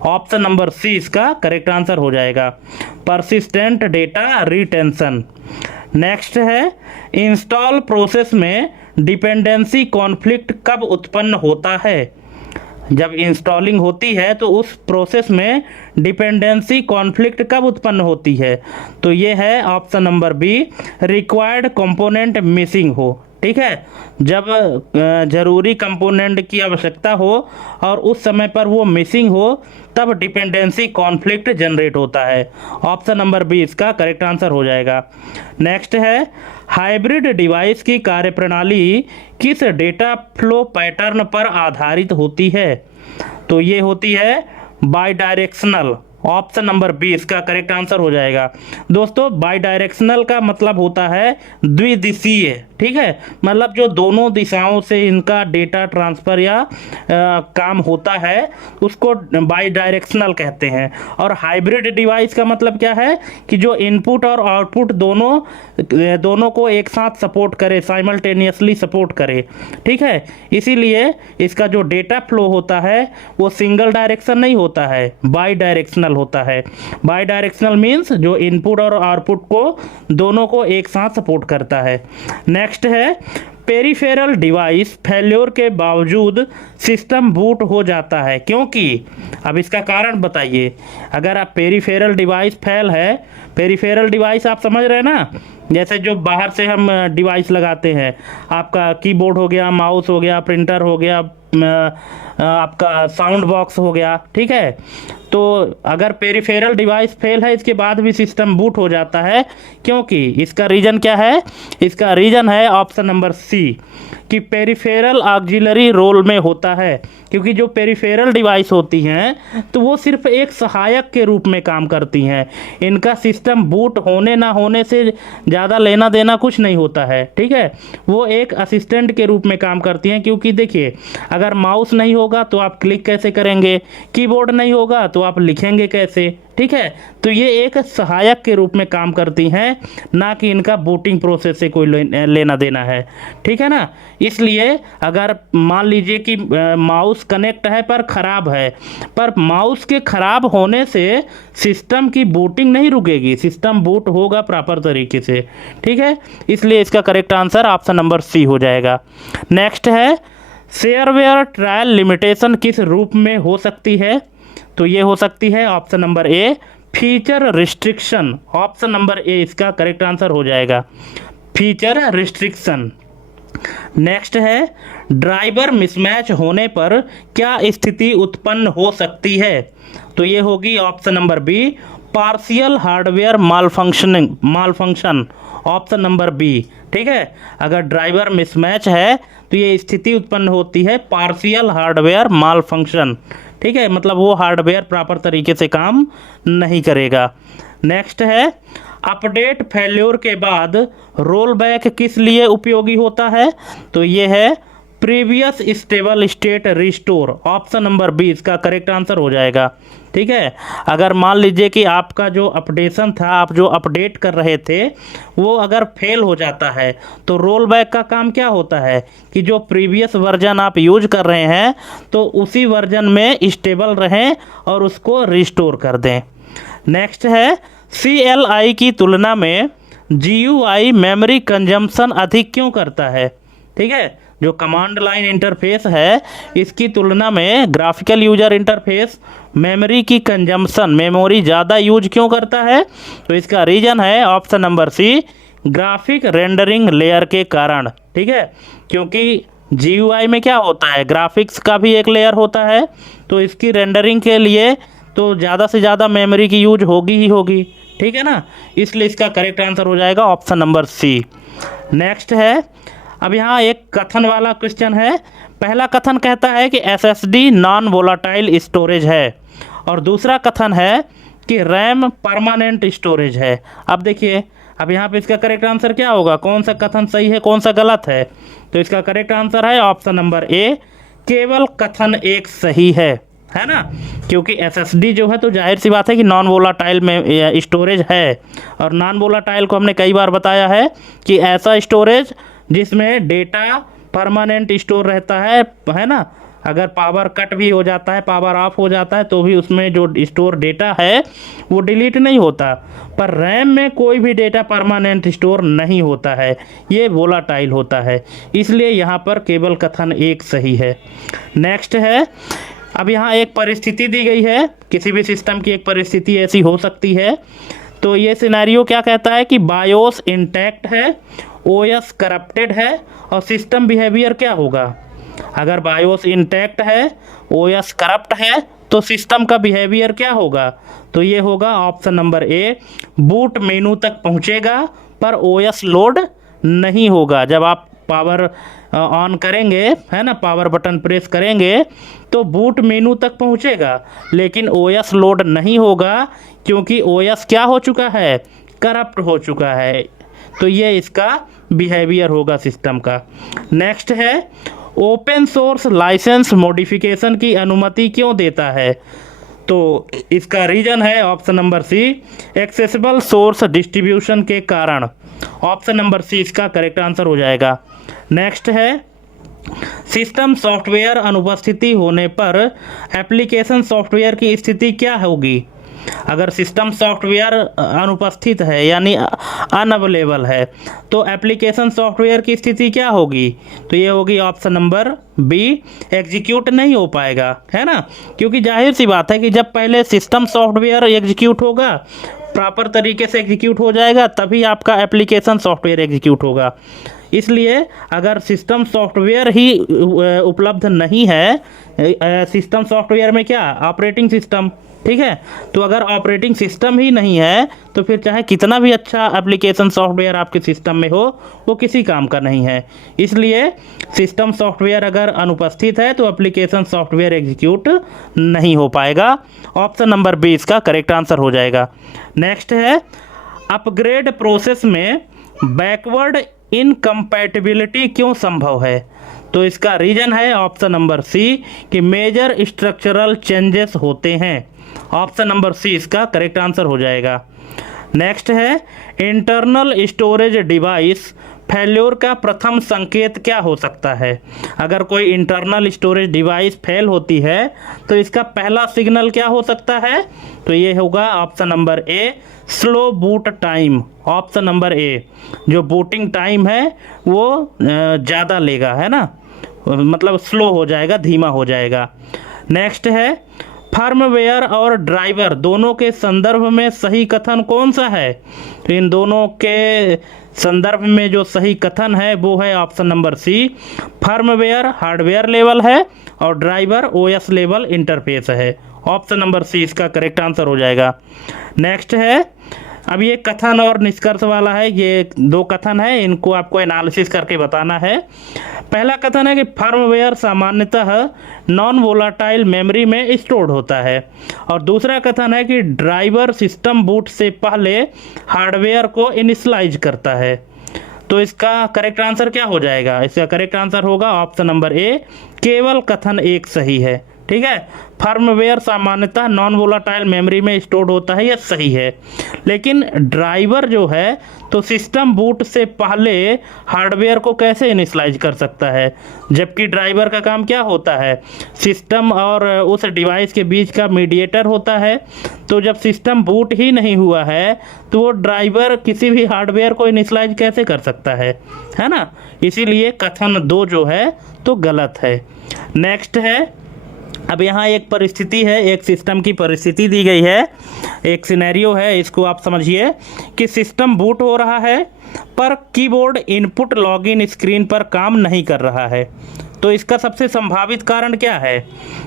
Option number C इसका करेक्ट आंसर हो जाएगा, परसिस्टेंट डेटा रिटेंशन। नेक्स्ट है, इंस्टॉल प्रोसेस में डिपेंडेंसी कॉन्फ्लिक्ट कब उत्पन्न होता है? जब इंस्टॉलिंग होती है तो उस प्रोसेस में डिपेंडेंसी कॉन्फ्लिक्ट कब उत्पन्न होती है? तो ये है option number B, required component missing हो। ठीक है, जब ज़रूरी कंपोनेंट की आवश्यकता हो और उस समय पर वो मिसिंग हो, तब डिपेंडेंसी कॉन्फ्लिक्ट जनरेट होता है। ऑप्शन नंबर बी इसका करेक्ट आंसर हो जाएगा। नेक्स्ट है, हाइब्रिड डिवाइस की कार्यप्रणाली किस डेटा फ्लो पैटर्न पर आधारित होती है? तो ये होती है bidirectional. Option number B इसका करेक्ट आंसर हो जाएगा। दोस्तों, बाई डायरेक्शनल का मतलब होता है द्विदिशीय। ठीक है, मतलब जो दोनों दिशाओं से इनका डेटा ट्रांसफ़र या काम होता है उसको बाई डायरेक्शनल कहते हैं। और हाइब्रिड डिवाइस का मतलब क्या है कि जो इनपुट और आउटपुट दोनों को एक साथ सपोर्ट करे, साइमल्टेनियसली सपोर्ट करे। ठीक है, इसीलिए इसका जो डेटा फ्लो होता है वो सिंगल डायरेक्शन नहीं होता है, बाई डायरेक्शनल होता है। बाई डायरेक्शनल मीन्स जो इनपुट और आउटपुट को दोनों को एक साथ सपोर्ट करता है। नेक्स्ट है, पेरिफेरल डिवाइस फेल्योर के बावजूद सिस्टम बूट हो जाता है क्योंकि? अब इसका कारण बताइए। अगर आप पेरिफेरल डिवाइस फेल है, पेरिफेरल डिवाइस आप समझ रहे हैं ना, जैसे जो बाहर से हम डिवाइस लगाते हैं, आपका कीबोर्ड हो गया, माउस हो गया, प्रिंटर हो गया, आपका साउंड बॉक्स हो गया। ठीक है, तो अगर पेरिफेरल डिवाइस फेल है इसके बाद भी सिस्टम बूट हो जाता है क्योंकि? इसका रीज़न क्या है? इसका रीज़न है ऑप्शन नंबर सी, कि पेरिफेरल ऑक्सिलरी रोल में होता है। क्योंकि जो पेरिफेरल डिवाइस होती हैं तो वो सिर्फ एक सहायक के रूप में काम करती हैं, इनका सिस्टम बूट होने ना होने से ज़्यादा लेना देना कुछ नहीं होता है। ठीक है, वो एक असिस्टेंट के रूप में काम करती हैं। क्योंकि देखिए, अगर माउस नहीं होगा तो आप क्लिक कैसे करेंगे, कीबोर्ड नहीं होगा तो आप लिखेंगे कैसे? ठीक है, तो ये एक सहायक के रूप में काम करती हैं, ना कि इनका बूटिंग प्रोसेस से कोई लेना देना है। ठीक है ना, इसलिए अगर मान लीजिए कि माउस कनेक्ट है पर ख़राब है, पर माउस के ख़राब होने से सिस्टम की बूटिंग नहीं रुकेगी, सिस्टम बूट होगा प्रॉपर तरीके से। ठीक है, इसलिए इसका correct answer option number C हो जाएगा। नेक्स्ट है, शेयरवेयर ट्रायल लिमिटेशन किस रूप में हो सकती है? तो ये हो सकती है option number A, feature restriction. Option number A इसका करेक्ट आंसर हो जाएगा, फीचर रिस्ट्रिक्शन। नेक्स्ट है, ड्राइवर मिसमैच होने पर क्या स्थिति उत्पन्न हो सकती है? तो ये होगी option number B, partial hardware malfunction. Option number B. ठीक है, अगर ड्राइवर मिसमैच है तो ये स्थिति उत्पन्न होती है पार्शियल हार्डवेयर मालफंक्शन। ठीक है, मतलब वो हार्डवेयर प्रॉपर तरीके से काम नहीं करेगा। नेक्स्ट है, अपडेट फेल्योर के बाद रोल बैक किस लिए उपयोगी होता है? तो ये है previous stable state restore. Option number B इसका करेक्ट आंसर हो जाएगा। ठीक है, अगर मान लीजिए कि आपका जो अपडेशन था, आप जो अपडेट कर रहे थे, वो अगर फेल हो जाता है तो रोल बैक का काम क्या होता है कि जो प्रीवियस वर्जन आप यूज कर रहे हैं तो उसी वर्जन में स्टेबल रहें और उसको रिस्टोर कर दें। नेक्स्ट है, CLI की तुलना में GUI मेमोरी कंजम्पशन अधिक क्यों करता है? ठीक है, जो कमांड लाइन इंटरफेस है इसकी तुलना में ग्राफिकल यूजर इंटरफेस मेमोरी की कंजम्पशन, मेमोरी ज़्यादा यूज क्यों करता है? तो इसका रीज़न है option number C, graphic rendering layer के कारण, ठीक है, क्योंकि GUI में क्या होता है, ग्राफिक्स का भी एक लेयर होता है, तो इसकी रेंडरिंग के लिए तो ज़्यादा से ज़्यादा मेमोरी की यूज होगी ही होगी, ठीक है ना, इसलिए इसका करेक्ट आंसर हो जाएगा ऑप्शन नंबर सी। नेक्स्ट है, अब यहाँ एक कथन वाला क्वेश्चन है। पहला कथन कहता है कि SSD नॉन वोलाटाइल स्टोरेज है, और दूसरा कथन है कि रैम परमानेंट स्टोरेज है। अब देखिए, अब यहाँ पे इसका करेक्ट आंसर क्या होगा, कौन सा कथन सही है कौन सा गलत है, तो इसका करेक्ट आंसर है ऑप्शन नंबर ए, केवल कथन एक सही है ना, क्योंकि SSD जो है तो जाहिर सी बात है कि नॉन वोलाटाइल में स्टोरेज है, और नॉन वोलाटाइल को हमने कई बार बताया है कि ऐसा स्टोरेज जिसमें डेटा परमानेंट स्टोर रहता है ना, अगर पावर कट भी हो जाता है, पावर ऑफ हो जाता है, तो भी उसमें जो स्टोर डेटा है वो डिलीट नहीं होता, पर रैम में कोई भी डेटा परमानेंट स्टोर नहीं होता है, ये वोलाटाइल होता है, इसलिए यहाँ पर केवल कथन एक सही है। नेक्स्ट है, अब यहाँ एक परिस्थिति दी गई है, किसी भी सिस्टम की एक परिस्थिति ऐसी हो सकती है, तो ये सिनेरियो क्या कहता है कि बायोस इंटैक्ट है, OS करप्टेड है, और सिस्टम बिहेवियर क्या होगा। अगर बायोस इंटैक्ट है, OS करप्ट है, तो सिस्टम का बिहेवियर क्या होगा, तो ये होगा ऑप्शन नंबर ए, बूट मेनू तक पहुंचेगा पर OS लोड नहीं होगा। जब आप पावर ऑन करेंगे, है ना, पावर बटन प्रेस करेंगे तो बूट मेनू तक पहुंचेगा, लेकिन OS लोड नहीं होगा, क्योंकि OS क्या हो चुका है, करप्ट हो चुका है, तो ये इसका बिहेवियर होगा सिस्टम का। नेक्स्ट है, ओपन सोर्स लाइसेंस मॉडिफिकेशन की अनुमति क्यों देता है, तो इसका रीजन है option number C, accessible source distribution के कारण। ऑप्शन नंबर सी इसका करेक्ट आंसर हो जाएगा। नेक्स्ट है, सिस्टम सॉफ्टवेयर अनुपस्थिति होने पर एप्लीकेशन सॉफ्टवेयर की स्थिति क्या होगी। अगर सिस्टम सॉफ्टवेयर अनुपस्थित है यानी अनअवेलेबल है, तो एप्लीकेशन सॉफ्टवेयर की स्थिति क्या होगी, तो ये होगी ऑप्शन नंबर बी, एग्जीक्यूट नहीं हो पाएगा, है ना, क्योंकि जाहिर सी बात है कि जब पहले सिस्टम सॉफ्टवेयर एग्जीक्यूट होगा, प्रॉपर तरीके से एग्जीक्यूट हो जाएगा, तभी आपका एप्लीकेशन सॉफ्टवेयर एग्जीक्यूट होगा। इसलिए अगर सिस्टम सॉफ्टवेयर ही उपलब्ध नहीं है, सिस्टम सॉफ्टवेयर में क्या, ऑपरेटिंग सिस्टम, ठीक है, तो अगर ऑपरेटिंग सिस्टम ही नहीं है तो फिर चाहे कितना भी अच्छा एप्लीकेशन सॉफ्टवेयर आपके सिस्टम में हो, वो किसी काम का नहीं है। इसलिए सिस्टम सॉफ्टवेयर अगर अनुपस्थित है तो एप्लीकेशन सॉफ्टवेयर एग्जीक्यूट नहीं हो पाएगा। ऑप्शन नंबर बी इसका करेक्ट आंसर हो जाएगा। नेक्स्ट है, अपग्रेड प्रोसेस में बैकवर्ड इनकम्पैटिबिलिटी क्यों संभव है, तो इसका रीजन है ऑप्शन नंबर सी, कि मेजर स्ट्रक्चरल चेंजेस होते हैं। ऑप्शन नंबर सी इसका करेक्ट आंसर हो जाएगा। नेक्स्ट है, इंटरनल स्टोरेज डिवाइस फेल्योर का प्रथम संकेत क्या हो सकता है। अगर कोई इंटरनल स्टोरेज डिवाइस फेल होती है तो इसका पहला सिग्नल क्या हो सकता है, तो ये होगा ऑप्शन नंबर ए, slow boot time. Option number ए, जो बूटिंग टाइम है वो ज़्यादा लेगा, है ना, मतलब स्लो हो जाएगा, धीमा हो जाएगा। नेक्स्ट है, फर्मवेयर और ड्राइवर दोनों के संदर्भ में सही कथन कौन सा है, तो इन दोनों के संदर्भ में जो सही कथन है वो है option number C, firmware hardware level है और ड्राइवर OS लेवल इंटरफेस है। ऑप्शन नंबर सी इसका करेक्ट आंसर हो जाएगा। नेक्स्ट है, अब ये कथन और निष्कर्ष वाला है, ये दो कथन है, इनको आपको एनालिसिस करके बताना है। पहला कथन है कि फर्मवेयर सामान्यतः नॉन वोलाटाइल मेमोरी में स्टोर्ड होता है, और दूसरा कथन है कि ड्राइवर सिस्टम बूट से पहले हार्डवेयर को इनिशियलाइज करता है। तो इसका करेक्ट आंसर क्या हो जाएगा, इसका करेक्ट आंसर होगा ऑप्शन नंबर ए, केवल कथन एक सही है, ठीक है। फर्मवेयर सामान्यतः नॉन वोलाटाइल मेमोरी में स्टोर्ड होता है, यह सही है, लेकिन ड्राइवर जो है तो सिस्टम बूट से पहले हार्डवेयर को कैसे इनिशियलाइज कर सकता है, जबकि ड्राइवर का काम क्या होता है, सिस्टम और उस डिवाइस के बीच का मीडिएटर होता है। तो जब सिस्टम बूट ही नहीं हुआ है तो वो ड्राइवर किसी भी हार्डवेयर को इनिशियलाइज कैसे कर सकता है ना, इसीलिए कथन 2 जो है तो गलत है। नेक्स्ट है, अब यहाँ एक परिस्थिति है, एक सिस्टम की परिस्थिति दी गई है, एक सिनेरियो है, इसको आप समझिए कि सिस्टम बूट हो रहा है पर कीबोर्ड इनपुट लॉगिन स्क्रीन पर काम नहीं कर रहा है। तो इसका सबसे संभावित कारण क्या है?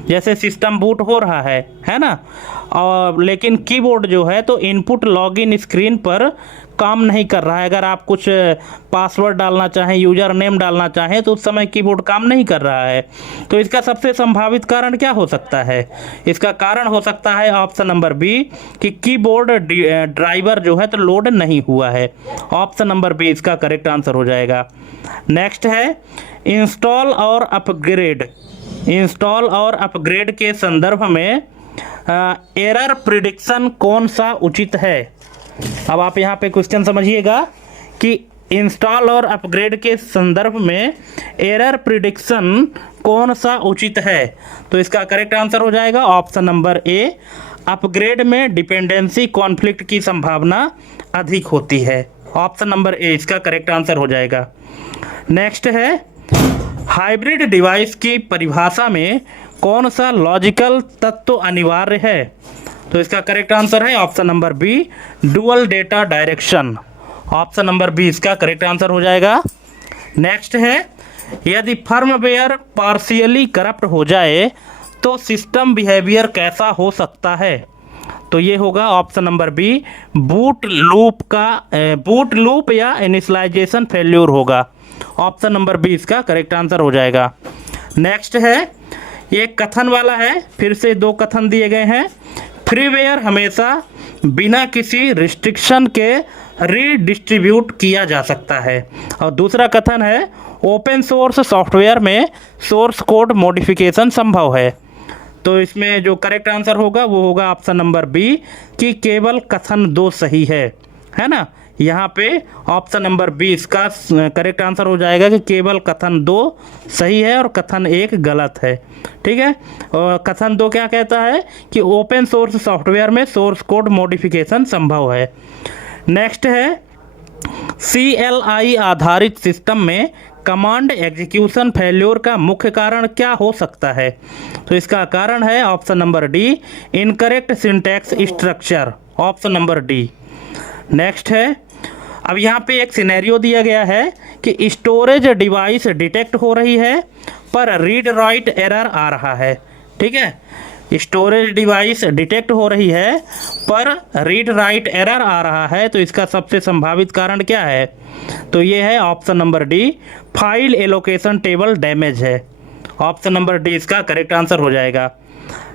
जैसे सिस्टम बूट हो रहा है ना, और लेकिन कीबोर्ड जो है तो इनपुट लॉगिन स्क्रीन पर काम नहीं कर रहा है। अगर आप कुछ पासवर्ड डालना चाहें, यूज़र नेम डालना चाहें, तो उस समय कीबोर्ड काम नहीं कर रहा है। तो इसका सबसे संभावित कारण क्या हो सकता है? इसका कारण हो सकता है ऑप्शन नंबर बी कि कीबोर्ड ड्राइवर जो है तो लोड नहीं हुआ है। ऑप्शन नंबर बी इसका करेक्ट आंसर हो जाएगा। नेक्स्ट है इंस्टॉल और अपग्रेड। इंस्टॉल और अपग्रेड के संदर्भ में एरर प्रिडिक्शन कौन सा उचित है? अब आप यहाँ पे क्वेश्चन समझिएगा कि इंस्टॉल और अपग्रेड के संदर्भ में एरर प्रिडिक्शन कौन सा उचित है? तो इसका करेक्ट आंसर हो जाएगा ऑप्शन नंबर ए, अपग्रेड में डिपेंडेंसी कॉन्फ्लिक्ट की संभावना अधिक होती है। ऑप्शन नंबर ए इसका करेक्ट आंसर हो जाएगा। नेक्स्ट है हाइब्रिड डिवाइस की परिभाषा में कौन सा लॉजिकल तत्व अनिवार्य है? तो इसका करेक्ट आंसर है option number B, dual data direction. Option number B इसका करेक्ट आंसर हो जाएगा। नेक्स्ट है यदि फर्मवेयर पार्शियली करप्ट हो जाए तो सिस्टम बिहेवियर कैसा हो सकता है? तो ये होगा option number B, boot loop या इनिशियलाइजेशन फेल्योर होगा। ऑप्शन नंबर बी इसका करेक्ट आंसर हो जाएगा। नेक्स्ट है ये कथन वाला है, फिर से दो कथन दिए गए हैं। फ्रीवेयर हमेशा बिना किसी रिस्ट्रिक्शन के रीडिस्ट्रीब्यूट किया जा सकता है। और दूसरा कथन है ओपन सोर्स सॉफ्टवेयर में सोर्स कोड मॉडिफिकेशन संभव है। तो इसमें जो करेक्ट आंसर होगा वो होगा ऑप्शन नंबर बी कि केवल कथन दो सही है ना। यहाँ पे ऑप्शन नंबर बी इसका करेक्ट आंसर हो जाएगा कि केवल कथन दो सही है और कथन एक गलत है। ठीक है, और कथन दो क्या कहता है कि ओपन सोर्स सॉफ्टवेयर में सोर्स कोड मॉडिफिकेशन संभव है। नेक्स्ट है CLI आधारित सिस्टम में कमांड एग्जीक्यूशन फेल्योर का मुख्य कारण क्या हो सकता है? तो इसका कारण है option number D, incorrect syntax structure. Option number D. Next है अब यहाँ पे एक सिनेरियो दिया गया है कि स्टोरेज डिवाइस डिटेक्ट हो रही है पर रीड राइट एरर आ रहा है। ठीक है, स्टोरेज डिवाइस डिटेक्ट हो रही है पर रीड राइट एरर आ रहा है। तो इसका सबसे संभावित कारण क्या है? तो ये है option number D, file allocation table damage है। ऑप्शन नंबर डी इसका करेक्ट आंसर हो जाएगा।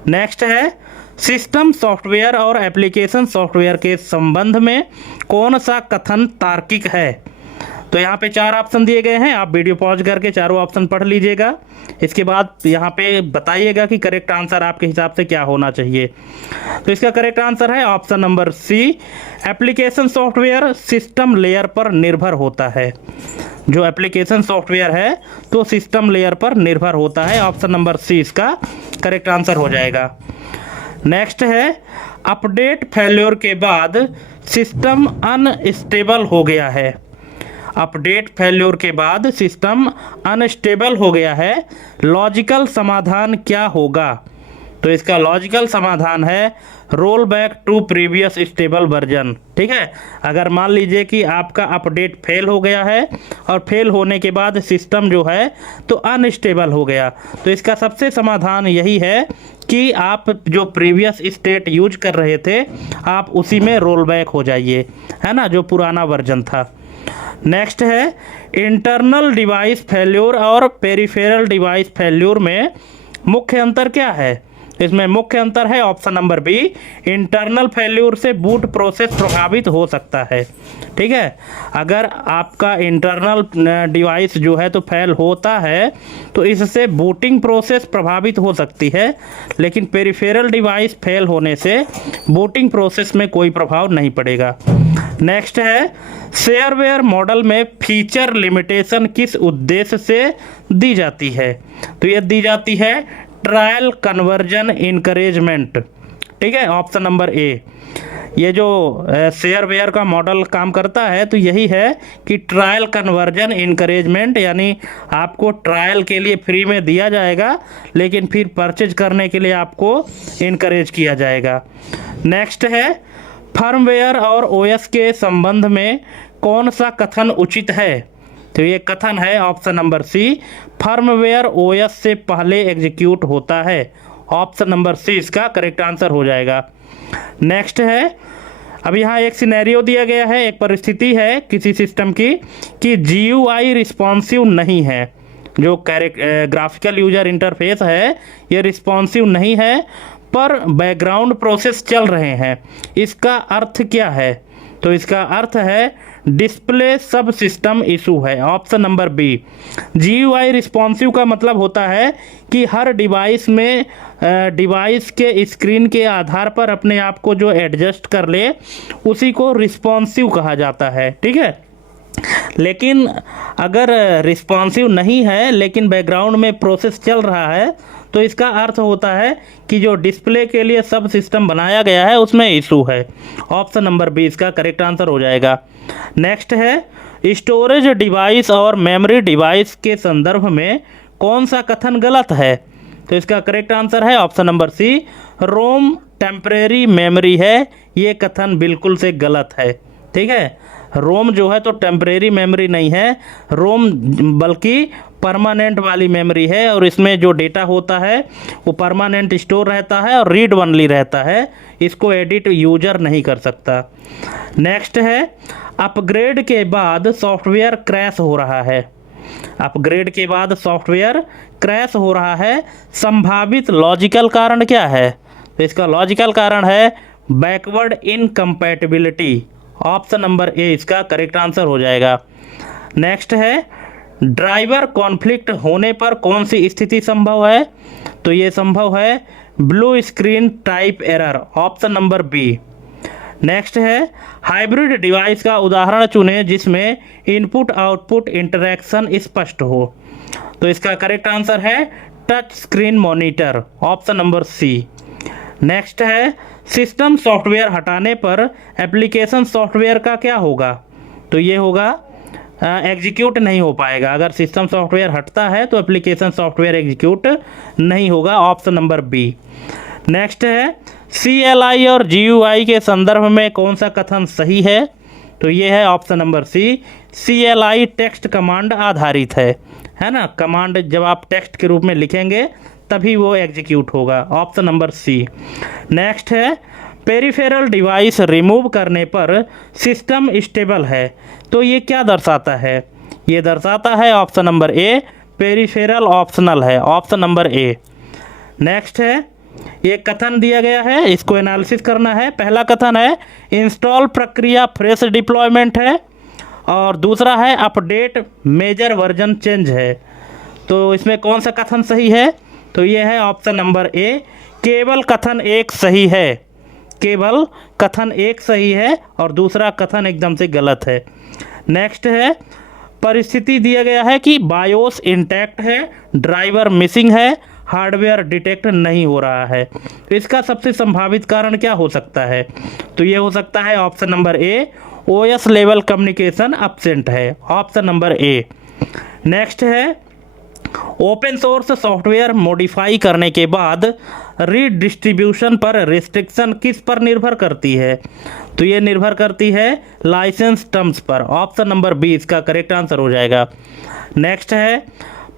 नेक्स्ट है सिस्टम सॉफ्टवेयर और एप्लीकेशन सॉफ्टवेयर के संबंध में कौन सा कथन तार्किक है? तो यहाँ पे चार ऑप्शन दिए गए हैं, आप वीडियो पॉज करके चारों ऑप्शन पढ़ लीजिएगा। इसके बाद यहाँ पे बताइएगा कि करेक्ट आंसर आपके हिसाब से क्या होना चाहिए। तो इसका करेक्ट आंसर है option number C, application software system layer पर निर्भर होता है। जो एप्लीकेशन सॉफ्टवेयर है तो सिस्टम लेयर पर निर्भर होता है। ऑप्शन नंबर सी इसका करेक्ट आंसर हो जाएगा। नेक्स्ट है अपडेट फेल्योर के बाद सिस्टम अनस्टेबल हो गया है। अपडेट फेल्योर के बाद सिस्टम अनस्टेबल हो गया है, लॉजिकल समाधान क्या होगा? तो इसका लॉजिकल समाधान है roll back to previous stable version. ठीक है, अगर मान लीजिए कि आपका अपडेट फेल हो गया है और फेल होने के बाद सिस्टम जो है तो अनस्टेबल हो गया, तो इसका सबसे समाधान यही है कि आप जो प्रीवियस स्टेट यूज कर रहे थे आप उसी में रोल बैक हो जाइए, है ना, जो पुराना वर्जन था। नेक्स्ट है इंटरनल डिवाइस फेल्योर और पेरिफेरल डिवाइस फेल्योर में मुख्य अंतर क्या है? इसमें मुख्य अंतर है option number B, internal failure से बूट प्रोसेस प्रभावित हो सकता है। ठीक है, अगर आपका इंटरनल डिवाइस जो है तो फेल होता है तो इससे बूटिंग प्रोसेस प्रभावित हो सकती है, लेकिन पेरिफेरल डिवाइस फेल होने से बूटिंग प्रोसेस में कोई प्रभाव नहीं पड़ेगा। नेक्स्ट है शेयरवेयर मॉडल में फीचर लिमिटेशन किस उद्देश्य से दी जाती है? तो ये दी जाती है ट्रायल कन्वर्जन इनकरेजमेंट। ठीक है, ऑप्शन नंबर ए। ये जो शेयरवेयर का मॉडल काम करता है तो यही है कि ट्रायल कन्वर्जन इनकरेजमेंट, यानी आपको ट्रायल के लिए फ्री में दिया जाएगा लेकिन फिर परचेज करने के लिए आपको इनकरेज किया जाएगा। नेक्स्ट है फर्मवेयर और ओएस के संबंध में कौन सा कथन उचित है? तो ये कथन है option number C, firmware OS से पहले एग्जीक्यूट होता है। ऑप्शन नंबर सी इसका करेक्ट आंसर हो जाएगा। नेक्स्ट है, अब यहाँ एक सिनेरियो दिया गया है, एक परिस्थिति है किसी सिस्टम की कि GUI रिस्पॉन्सिव नहीं है, जो ग्राफिकल यूजर इंटरफेस है ये रिस्पॉन्सिव नहीं है पर बैकग्राउंड प्रोसेस चल रहे हैं। इसका अर्थ क्या है? तो इसका अर्थ है डिस्प्ले सब सिस्टम इशू है। Option number B. GUI responsive का मतलब होता है कि हर डिवाइस में डिवाइस के स्क्रीन के आधार पर अपने आप को जो एडजस्ट कर ले उसी को रिस्पॉन्सिव कहा जाता है, ठीक है। लेकिन अगर रिस्पॉन्सिव नहीं है लेकिन बैकग्राउंड में प्रोसेस चल रहा है तो इसका अर्थ होता है कि जो डिस्प्ले के लिए सब सिस्टम बनाया गया है उसमें इशू है। ऑप्शन नंबर बी इसका करेक्ट आंसर हो जाएगा। नेक्स्ट है, स्टोरेज डिवाइस और मेमोरी डिवाइस के संदर्भ में कौन सा कथन गलत है? तो इसका करेक्ट आंसर है ऑप्शन नंबर सी, रोम टेम्परेरी मेमोरी है। ये कथन बिल्कुल से गलत है, ठीक है। रोम जो है तो टेम्परेरी मेमोरी नहीं है, रोम बल्कि परमानेंट वाली मेमोरी है और इसमें जो डेटा होता है वो परमानेंट स्टोर रहता है और रीड ओनली रहता है, इसको एडिट यूजर नहीं कर सकता। नेक्स्ट है, अपग्रेड के बाद सॉफ्टवेयर क्रैश हो रहा है। अपग्रेड के बाद सॉफ्टवेयर क्रैश हो रहा है, संभावित लॉजिकल कारण क्या है? तो इसका लॉजिकल कारण है backward incompatibility. Option number A इसका करेक्ट आंसर हो जाएगा। नेक्स्ट है, ड्राइवर कॉन्फ्लिक्ट होने पर कौन सी स्थिति संभव है? तो ये संभव है blue screen type error. Option number B. Next है, हाइब्रिड डिवाइस का उदाहरण चुनें जिसमें इनपुट आउटपुट इंटरैक्शन स्पष्ट हो। तो इसका करेक्ट आंसर है touch screen monitor. Option number C. Next है, सिस्टम सॉफ्टवेयर हटाने पर एप्लीकेशन सॉफ्टवेयर का क्या होगा? तो ये होगा एग्जीक्यूट नहीं हो पाएगा। अगर सिस्टम सॉफ्टवेयर हटता है तो एप्लीकेशन सॉफ्टवेयर एग्जीक्यूट नहीं होगा। Option number B. नेक्स्ट है, CLI और GUI के संदर्भ में कौन सा कथन सही है? तो ये है option number C, CLI text command आधारित है ना। कमांड जब आप टेक्स्ट के रूप में लिखेंगे तभी वो एग्जीक्यूट होगा। Option number C. नेक्स्ट है, पेरिफेरल डिवाइस रिमूव करने पर सिस्टम स्टेबल है। तो ये क्या दर्शाता है? ये दर्शाता है option number A, peripheral optional है। Option number A. नेक्स्ट है, ये कथन दिया गया है, इसको एनालिसिस करना है। पहला कथन है इंस्टॉल प्रक्रिया फ्रेश डिप्लॉयमेंट है और दूसरा है अपडेट मेजर वर्जन चेंज है। तो इसमें कौन सा कथन सही है? तो ये है ऑप्शन नंबर ए, केवल कथन एक सही है। केवल कथन एक सही है और दूसरा कथन एकदम से गलत है। नेक्स्ट है, परिस्थिति दिया गया है कि बायोस इंटैक्ट है, ड्राइवर मिसिंग है, हार्डवेयर डिटेक्ट नहीं हो रहा है। तो इसका सबसे संभावित कारण क्या हो सकता है? तो ये हो सकता है option number A, OS level communication absent है। Option number A. नेक्स्ट है, ओपन सोर्स सॉफ्टवेयर मॉडिफाई करने के बाद रीडिस्ट्रीब्यूशन पर रिस्ट्रिक्शन किस पर निर्भर करती है? तो ये निर्भर करती है लाइसेंस टर्म्स पर। ऑप्शन नंबर बी इसका करेक्ट आंसर हो जाएगा। नेक्स्ट है,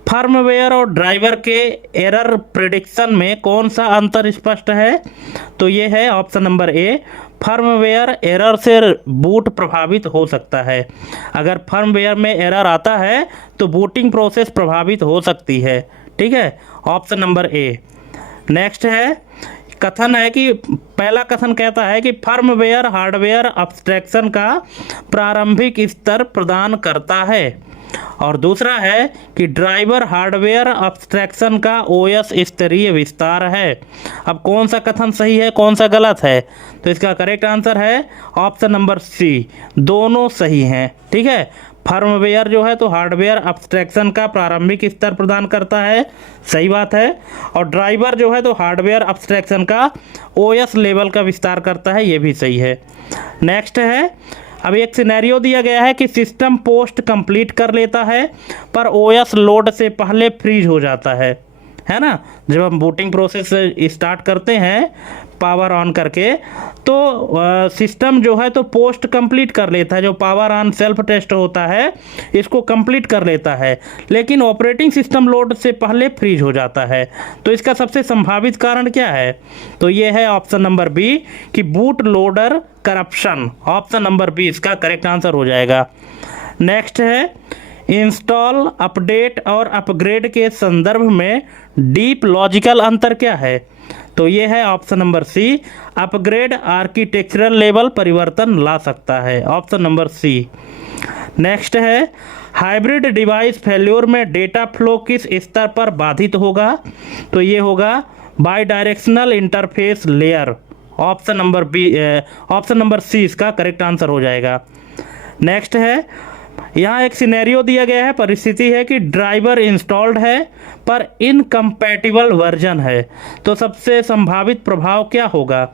फर्मवेयर और ड्राइवर के एरर प्रेडिक्शन में कौन सा अंतर स्पष्ट है? तो ये है ऑप्शन नंबर ए, फर्मवेयर एरर से बूट प्रभावित हो सकता है। अगर फर्मवेयर में एरर आता है तो बूटिंग प्रोसेस प्रभावित हो सकती है, ठीक है। Option number A. नेक्स्ट है, कथन है कि पहला कथन कहता है कि फर्मवेयर हार्डवेयर अब्स्ट्रैक्शन का प्रारंभिक स्तर प्रदान करता है और दूसरा है कि ड्राइवर हार्डवेयर अब्स्ट्रैक्शन का OS स्तरीय विस्तार है। अब कौन सा कथन सही है, कौन सा गलत है? तो इसका करेक्ट आंसर है ऑप्शन नंबर सी, दोनों सही हैं, ठीक है। फर्मवेयर जो है तो हार्डवेयर अब्स्ट्रैक्शन का प्रारंभिक स्तर प्रदान करता है, सही बात है। और ड्राइवर जो है तो हार्डवेयर अब्स्ट्रैक्शन का ओएस लेवल का विस्तार करता है, ये भी सही है। नेक्स्ट है, अब एक सिनेरियो दिया गया है कि सिस्टम पोस्ट कंप्लीट कर लेता है पर ओएस लोड से पहले फ्रीज हो जाता है ना। जब हम बूटिंग प्रोसेस स्टार्ट करते हैं पावर ऑन करके तो सिस्टम जो है तो पोस्ट कंप्लीट कर लेता है, जो पावर ऑन सेल्फ टेस्ट होता है इसको कंप्लीट कर लेता है, लेकिन ऑपरेटिंग सिस्टम लोड से पहले फ्रीज हो जाता है। तो इसका सबसे संभावित कारण क्या है? तो ये है ऑप्शन नंबर बी कि boot loader corruption. Option number B इसका करेक्ट आंसर हो जाएगा। नेक्स्ट है, इंस्टॉल, अपडेट और अपग्रेड के संदर्भ में डीप लॉजिकल अंतर क्या है? तो ये है option number C, upgrade architectural level परिवर्तन ला सकता है, ऑप्शन नंबर सी। नेक्स्ट है, हाइब्रिड डिवाइस फेल्योर में डेटा फ्लो किस स्तर पर बाधित होगा? तो ये होगा bidirectional interface layer, option number B, option number C इसका करेक्ट आंसर हो जाएगा। नेक्स्ट है, यहाँ एक सिनेरियो दिया गया है, परिस्थिति है कि ड्राइवर इंस्टॉल्ड है पर इनकम्पैटिबल वर्जन है, तो सबसे संभावित प्रभाव क्या होगा?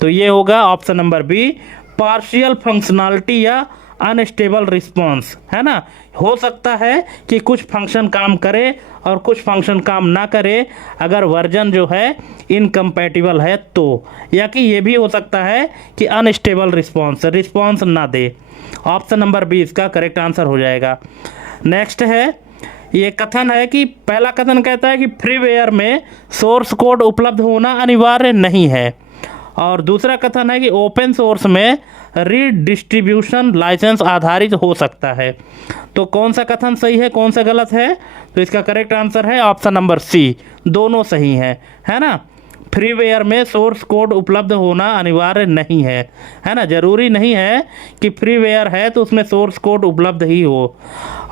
तो ये होगा option number B, partial functionality या अनस्टेबल रिस्पॉन्स, है ना। हो सकता है कि कुछ फंक्शन काम करे और कुछ फंक्शन काम ना करे अगर वर्जन जो है इनकम्पैटिबल है तो, या कि ये भी हो सकता है कि अनस्टेबल रिस्पॉन्स ना दे। ऑप्शन नंबर बी इसका करेक्ट आंसर हो जाएगा। नेक्स्ट है, ये कथन है कि पहला कथन कहता है कि फ्रीवेयर में सोर्स कोड उपलब्ध होना अनिवार्य नहीं है, और दूसरा कथन है कि ओपन सोर्स में रीडिस्ट्रीब्यूशन लाइसेंस आधारित हो सकता है। तो कौन सा कथन सही है, कौन सा गलत है? तो इसका करेक्ट आंसर है ऑप्शन नंबर सी, दोनों सही हैं, है ना। फ्रीवेयर में सोर्स कोड उपलब्ध होना अनिवार्य नहीं है ना। ज़रूरी नहीं है कि फ्रीवेयर है तो उसमें सोर्स कोड उपलब्ध ही हो।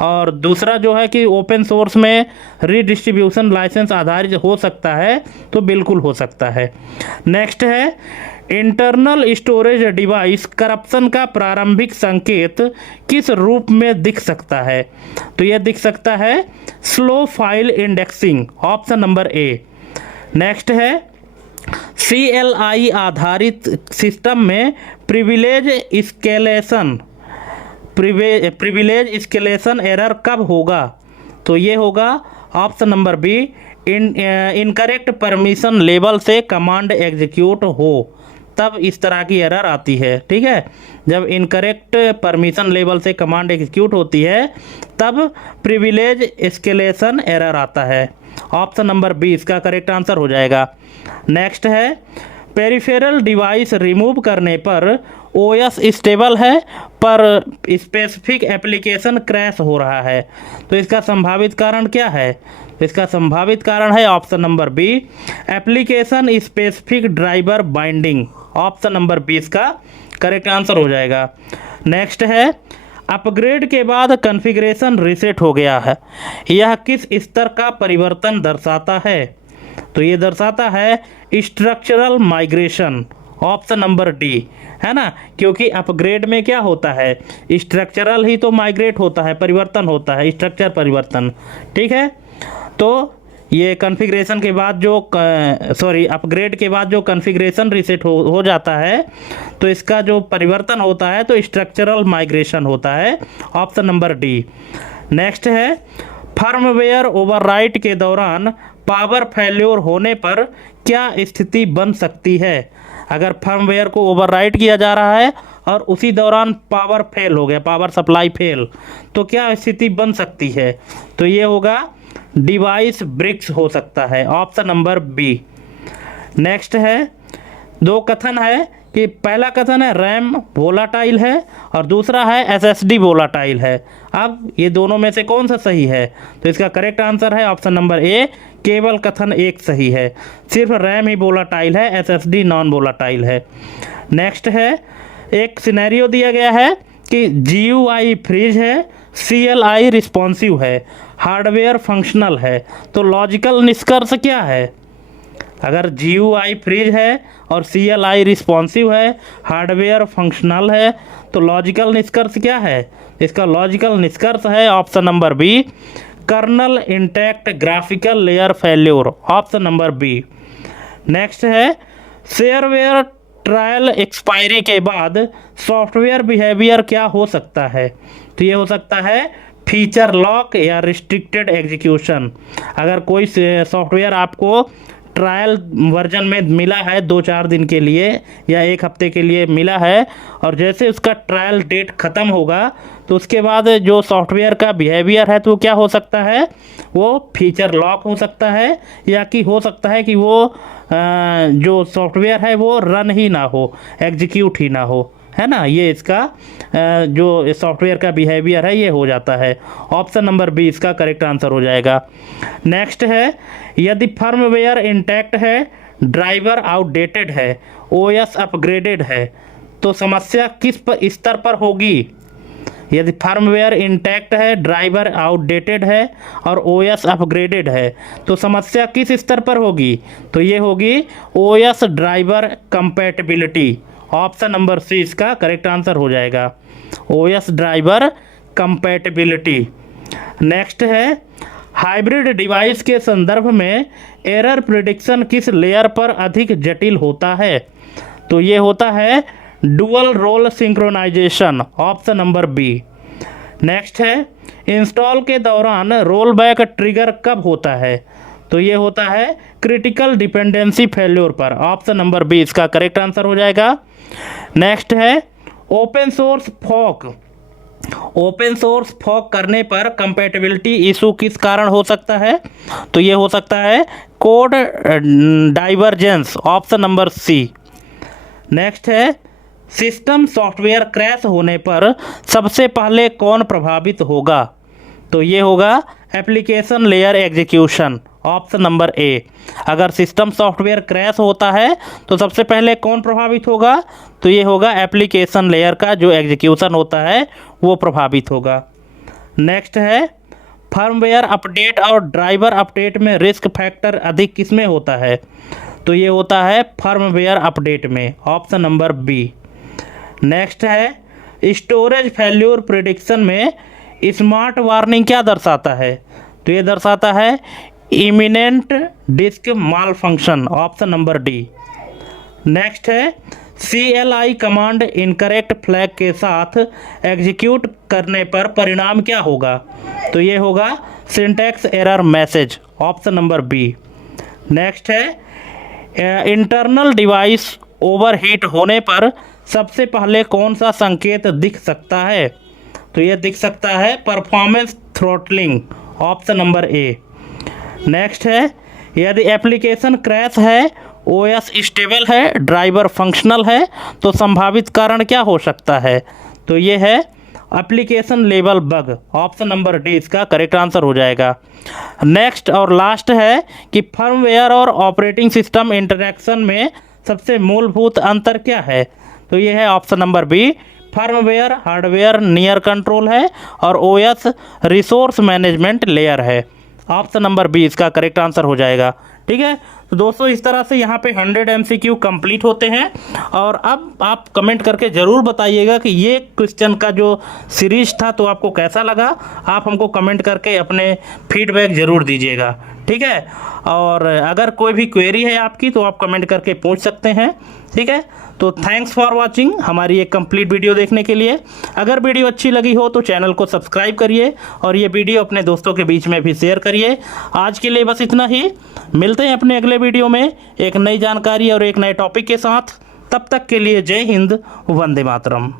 और दूसरा जो है कि ओपन सोर्स में रीडिस्ट्रीब्यूशन लाइसेंस आधारित हो सकता है, तो बिल्कुल हो सकता है। नेक्स्ट है, इंटरनल स्टोरेज डिवाइस करप्शन का प्रारंभिक संकेत किस रूप में दिख सकता है? तो यह दिख सकता है slow file indexing, option number A. Next है, CLI आधारित सिस्टम में प्रिविलेज स्केलेशन एरर कब होगा? तो ये होगा option number B, incorrect permission level से कमांड एग्जीक्यूट हो तब इस तरह की एरर आती है, ठीक है। जब इनकरेक्ट परमिशन लेवल से कमांड एग्जीक्यूट होती है तब प्रिविलेज एस्केलेशन एरर आता है। ऑप्शन नंबर बी इसका करेक्ट आंसर हो जाएगा। नेक्स्ट है, पेरिफेरल डिवाइस रिमूव करने पर ओएस स्टेबल है पर स्पेसिफिक एप्लीकेशन क्रैश हो रहा है, तो इसका संभावित कारण क्या है? तो इसका संभावित कारण है option number B, application specific driver binding, option number B इसका करेक्ट आंसर हो जाएगा। नेक्स्ट है, अपग्रेड के बाद कॉन्फ़िगरेशन रीसेट हो गया है, यह किस स्तर का परिवर्तन दर्शाता है? तो ये दर्शाता है structural migration, option number D, है ना। क्योंकि अपग्रेड में क्या होता है, स्ट्रक्चरल ही तो माइग्रेट होता है, परिवर्तन होता है, स्ट्रक्चर परिवर्तन, ठीक है। तो ये कॉन्फ़िगरेशन के बाद जो अपग्रेड के बाद जो कॉन्फ़िगरेशन रीसेट हो जाता है तो इसका जो परिवर्तन होता है तो स्ट्रक्चरल माइग्रेशन होता है, ऑप्शन नंबर डी। नेक्स्ट है, फर्मवेयर ओवरराइट के दौरान पावर फेल्योर होने पर क्या स्थिति बन सकती है? अगर फर्मवेयर को ओवरराइट किया जा रहा है और उसी दौरान पावर फेल हो गया, पावर सप्लाई फेल, तो क्या स्थिति बन सकती है? तो ये होगा डिवाइस ब्रिक्स हो सकता है, ऑप्शन नंबर बी। नेक्स्ट है, दो कथन है कि पहला कथन है रैम वोलाटाइल है और दूसरा है एसएसडी वोलाटाइल है। अब ये दोनों में से कौन सा सही है? तो इसका करेक्ट आंसर है ऑप्शन नंबर ए, केवल कथन एक सही है, सिर्फ रैम ही वोलाटाइल है, एसएसडी नॉन वोलाटाइल है। नेक्स्ट है, एक सिनेरियो दिया गया है कि GUI फ्रीज है, CLI रिस्पॉन्सिव है, हार्डवेयर फंक्शनल है, तो लॉजिकल निष्कर्ष क्या है? अगर GUI फ्रीज है और CLI रिस्पॉन्सिव है, हार्डवेयर फंक्शनल है, तो लॉजिकल निष्कर्ष क्या है? इसका लॉजिकल निष्कर्ष है option number B, kernel intact graphical layer failure, option number B. Next है शेयरवेयर ट्रायल एक्सपायरी के बाद सॉफ्टवेयर बिहेवियर क्या हो सकता है? तो ये हो सकता है फीचर लॉक या रिस्ट्रिक्टेड एग्जीक्यूशन। अगर कोई सॉफ्टवेयर आपको ट्रायल वर्जन में मिला है 2-4 दिन के लिए या 1 हफ्ते के लिए मिला है, और जैसे उसका ट्रायल डेट ख़त्म होगा तो उसके बाद जो सॉफ्टवेयर का बिहेवियर है तो वो क्या हो सकता है? वो फीचर लॉक हो सकता है, या कि हो सकता है कि वो जो सॉफ्टवेयर है वो रन ही ना हो, एग्जीक्यूट ही ना हो, है ना। ये इसका जो सॉफ्टवेयर का बिहेवियर है ये हो जाता है। ऑप्शन नंबर बी इसका करेक्ट आंसर हो जाएगा। नेक्स्ट है यदि फर्मवेयर इंटैक्ट है, ड्राइवर आउटडेटेड है, OS अपग्रेडेड है, तो समस्या किस स्तर पर होगी? यदि फर्मवेयर इंटैक्ट है, ड्राइवर आउटडेटेड है और OS अपग्रेडेड है, तो समस्या किस स्तर पर होगी? तो ये होगी OS driver compatibility. Option number C इसका करेक्ट आंसर हो जाएगा, OS ड्राइवर कंपैटिबिलिटी। नेक्स्ट है हाइब्रिड डिवाइस के संदर्भ में एरर प्रिडिक्शन किस लेयर पर अधिक जटिल होता है? तो ये होता है dual role synchronization, option number B. Next है इंस्टॉल के दौरान रोल बैक ट्रिगर कब होता है? तो ये होता है क्रिटिकल डिपेंडेंसी फेल्योर पर, ऑप्शन नंबर बी इसका करेक्ट आंसर हो जाएगा। नेक्स्ट है open source fork. Open source fork करने पर कंपैटिबिलिटी इशू किस कारण हो सकता है? तो ये हो सकता है code divergence, option number C. Next है सिस्टम सॉफ्टवेयर क्रैश होने पर सबसे पहले कौन प्रभावित होगा? तो ये होगा application layer execution, option number ए। अगर सिस्टम सॉफ्टवेयर क्रैश होता है तो सबसे पहले कौन प्रभावित होगा? तो ये होगा एप्लीकेशन लेयर का जो एग्जीक्यूशन होता है वो प्रभावित होगा। नेक्स्ट है फर्मवेयर अपडेट और ड्राइवर अपडेट में रिस्क फैक्टर अधिक किस में होता है? तो ये होता है फर्मवेयर अपडेट में, ऑप्शन नंबर बी। नेक्स्ट है स्टोरेज फेल्योर प्रिडिक्शन में स्मार्ट वार्निंग क्या दर्शाता है? तो ये दर्शाता है imminent disk malfunction, option number D. Next है CLI कमांड इनकरेक्ट फ्लैग के साथ एग्जीक्यूट करने पर परिणाम क्या होगा? तो ये होगा syntax error message, option number B. Next है इंटरनल डिवाइस ओवरहीट होने पर सबसे पहले कौन सा संकेत दिख सकता है? तो ये दिख सकता है performance throttling, option number A. Next है यदि एप्लीकेशन क्रैश है, OS स्टेबल है, ड्राइवर फंक्शनल है, तो संभावित कारण क्या हो सकता है? तो ये है application level bug, option number D इसका करेक्ट आंसर हो जाएगा। नेक्स्ट और लास्ट है कि फर्मवेयर और ऑपरेटिंग सिस्टम इंटरैक्शन में सबसे मूलभूत अंतर क्या है? तो ये है option number B, firmware hardware near control है और OS रिसोर्स मैनेजमेंट लेयर है, ऑप्शन नंबर बी इसका करेक्ट आंसर हो जाएगा। ठीक है, तो दोस्तों इस तरह से यहाँ पे 100 MCQ कंप्लीट होते हैं। और अब आप कमेंट करके ज़रूर बताइएगा कि ये क्वेश्चन का जो सीरीज था तो आपको कैसा लगा। आप हमको कमेंट करके अपने फीडबैक ज़रूर दीजिएगा, ठीक है। और अगर कोई भी क्वेरी है आपकी तो आप कमेंट करके पूछ सकते हैं, ठीक है। तो थैंक्स फॉर वाचिंग हमारी एक कंप्लीट वीडियो देखने के लिए। अगर वीडियो अच्छी लगी हो तो चैनल को सब्सक्राइब करिए और ये वीडियो अपने दोस्तों के बीच में भी शेयर करिए। आज के लिए बस इतना ही, मिलते हैं अपने अगले वीडियो में एक नई जानकारी और एक नए टॉपिक के साथ। तब तक के लिए जय हिंद, वंदे मातरम।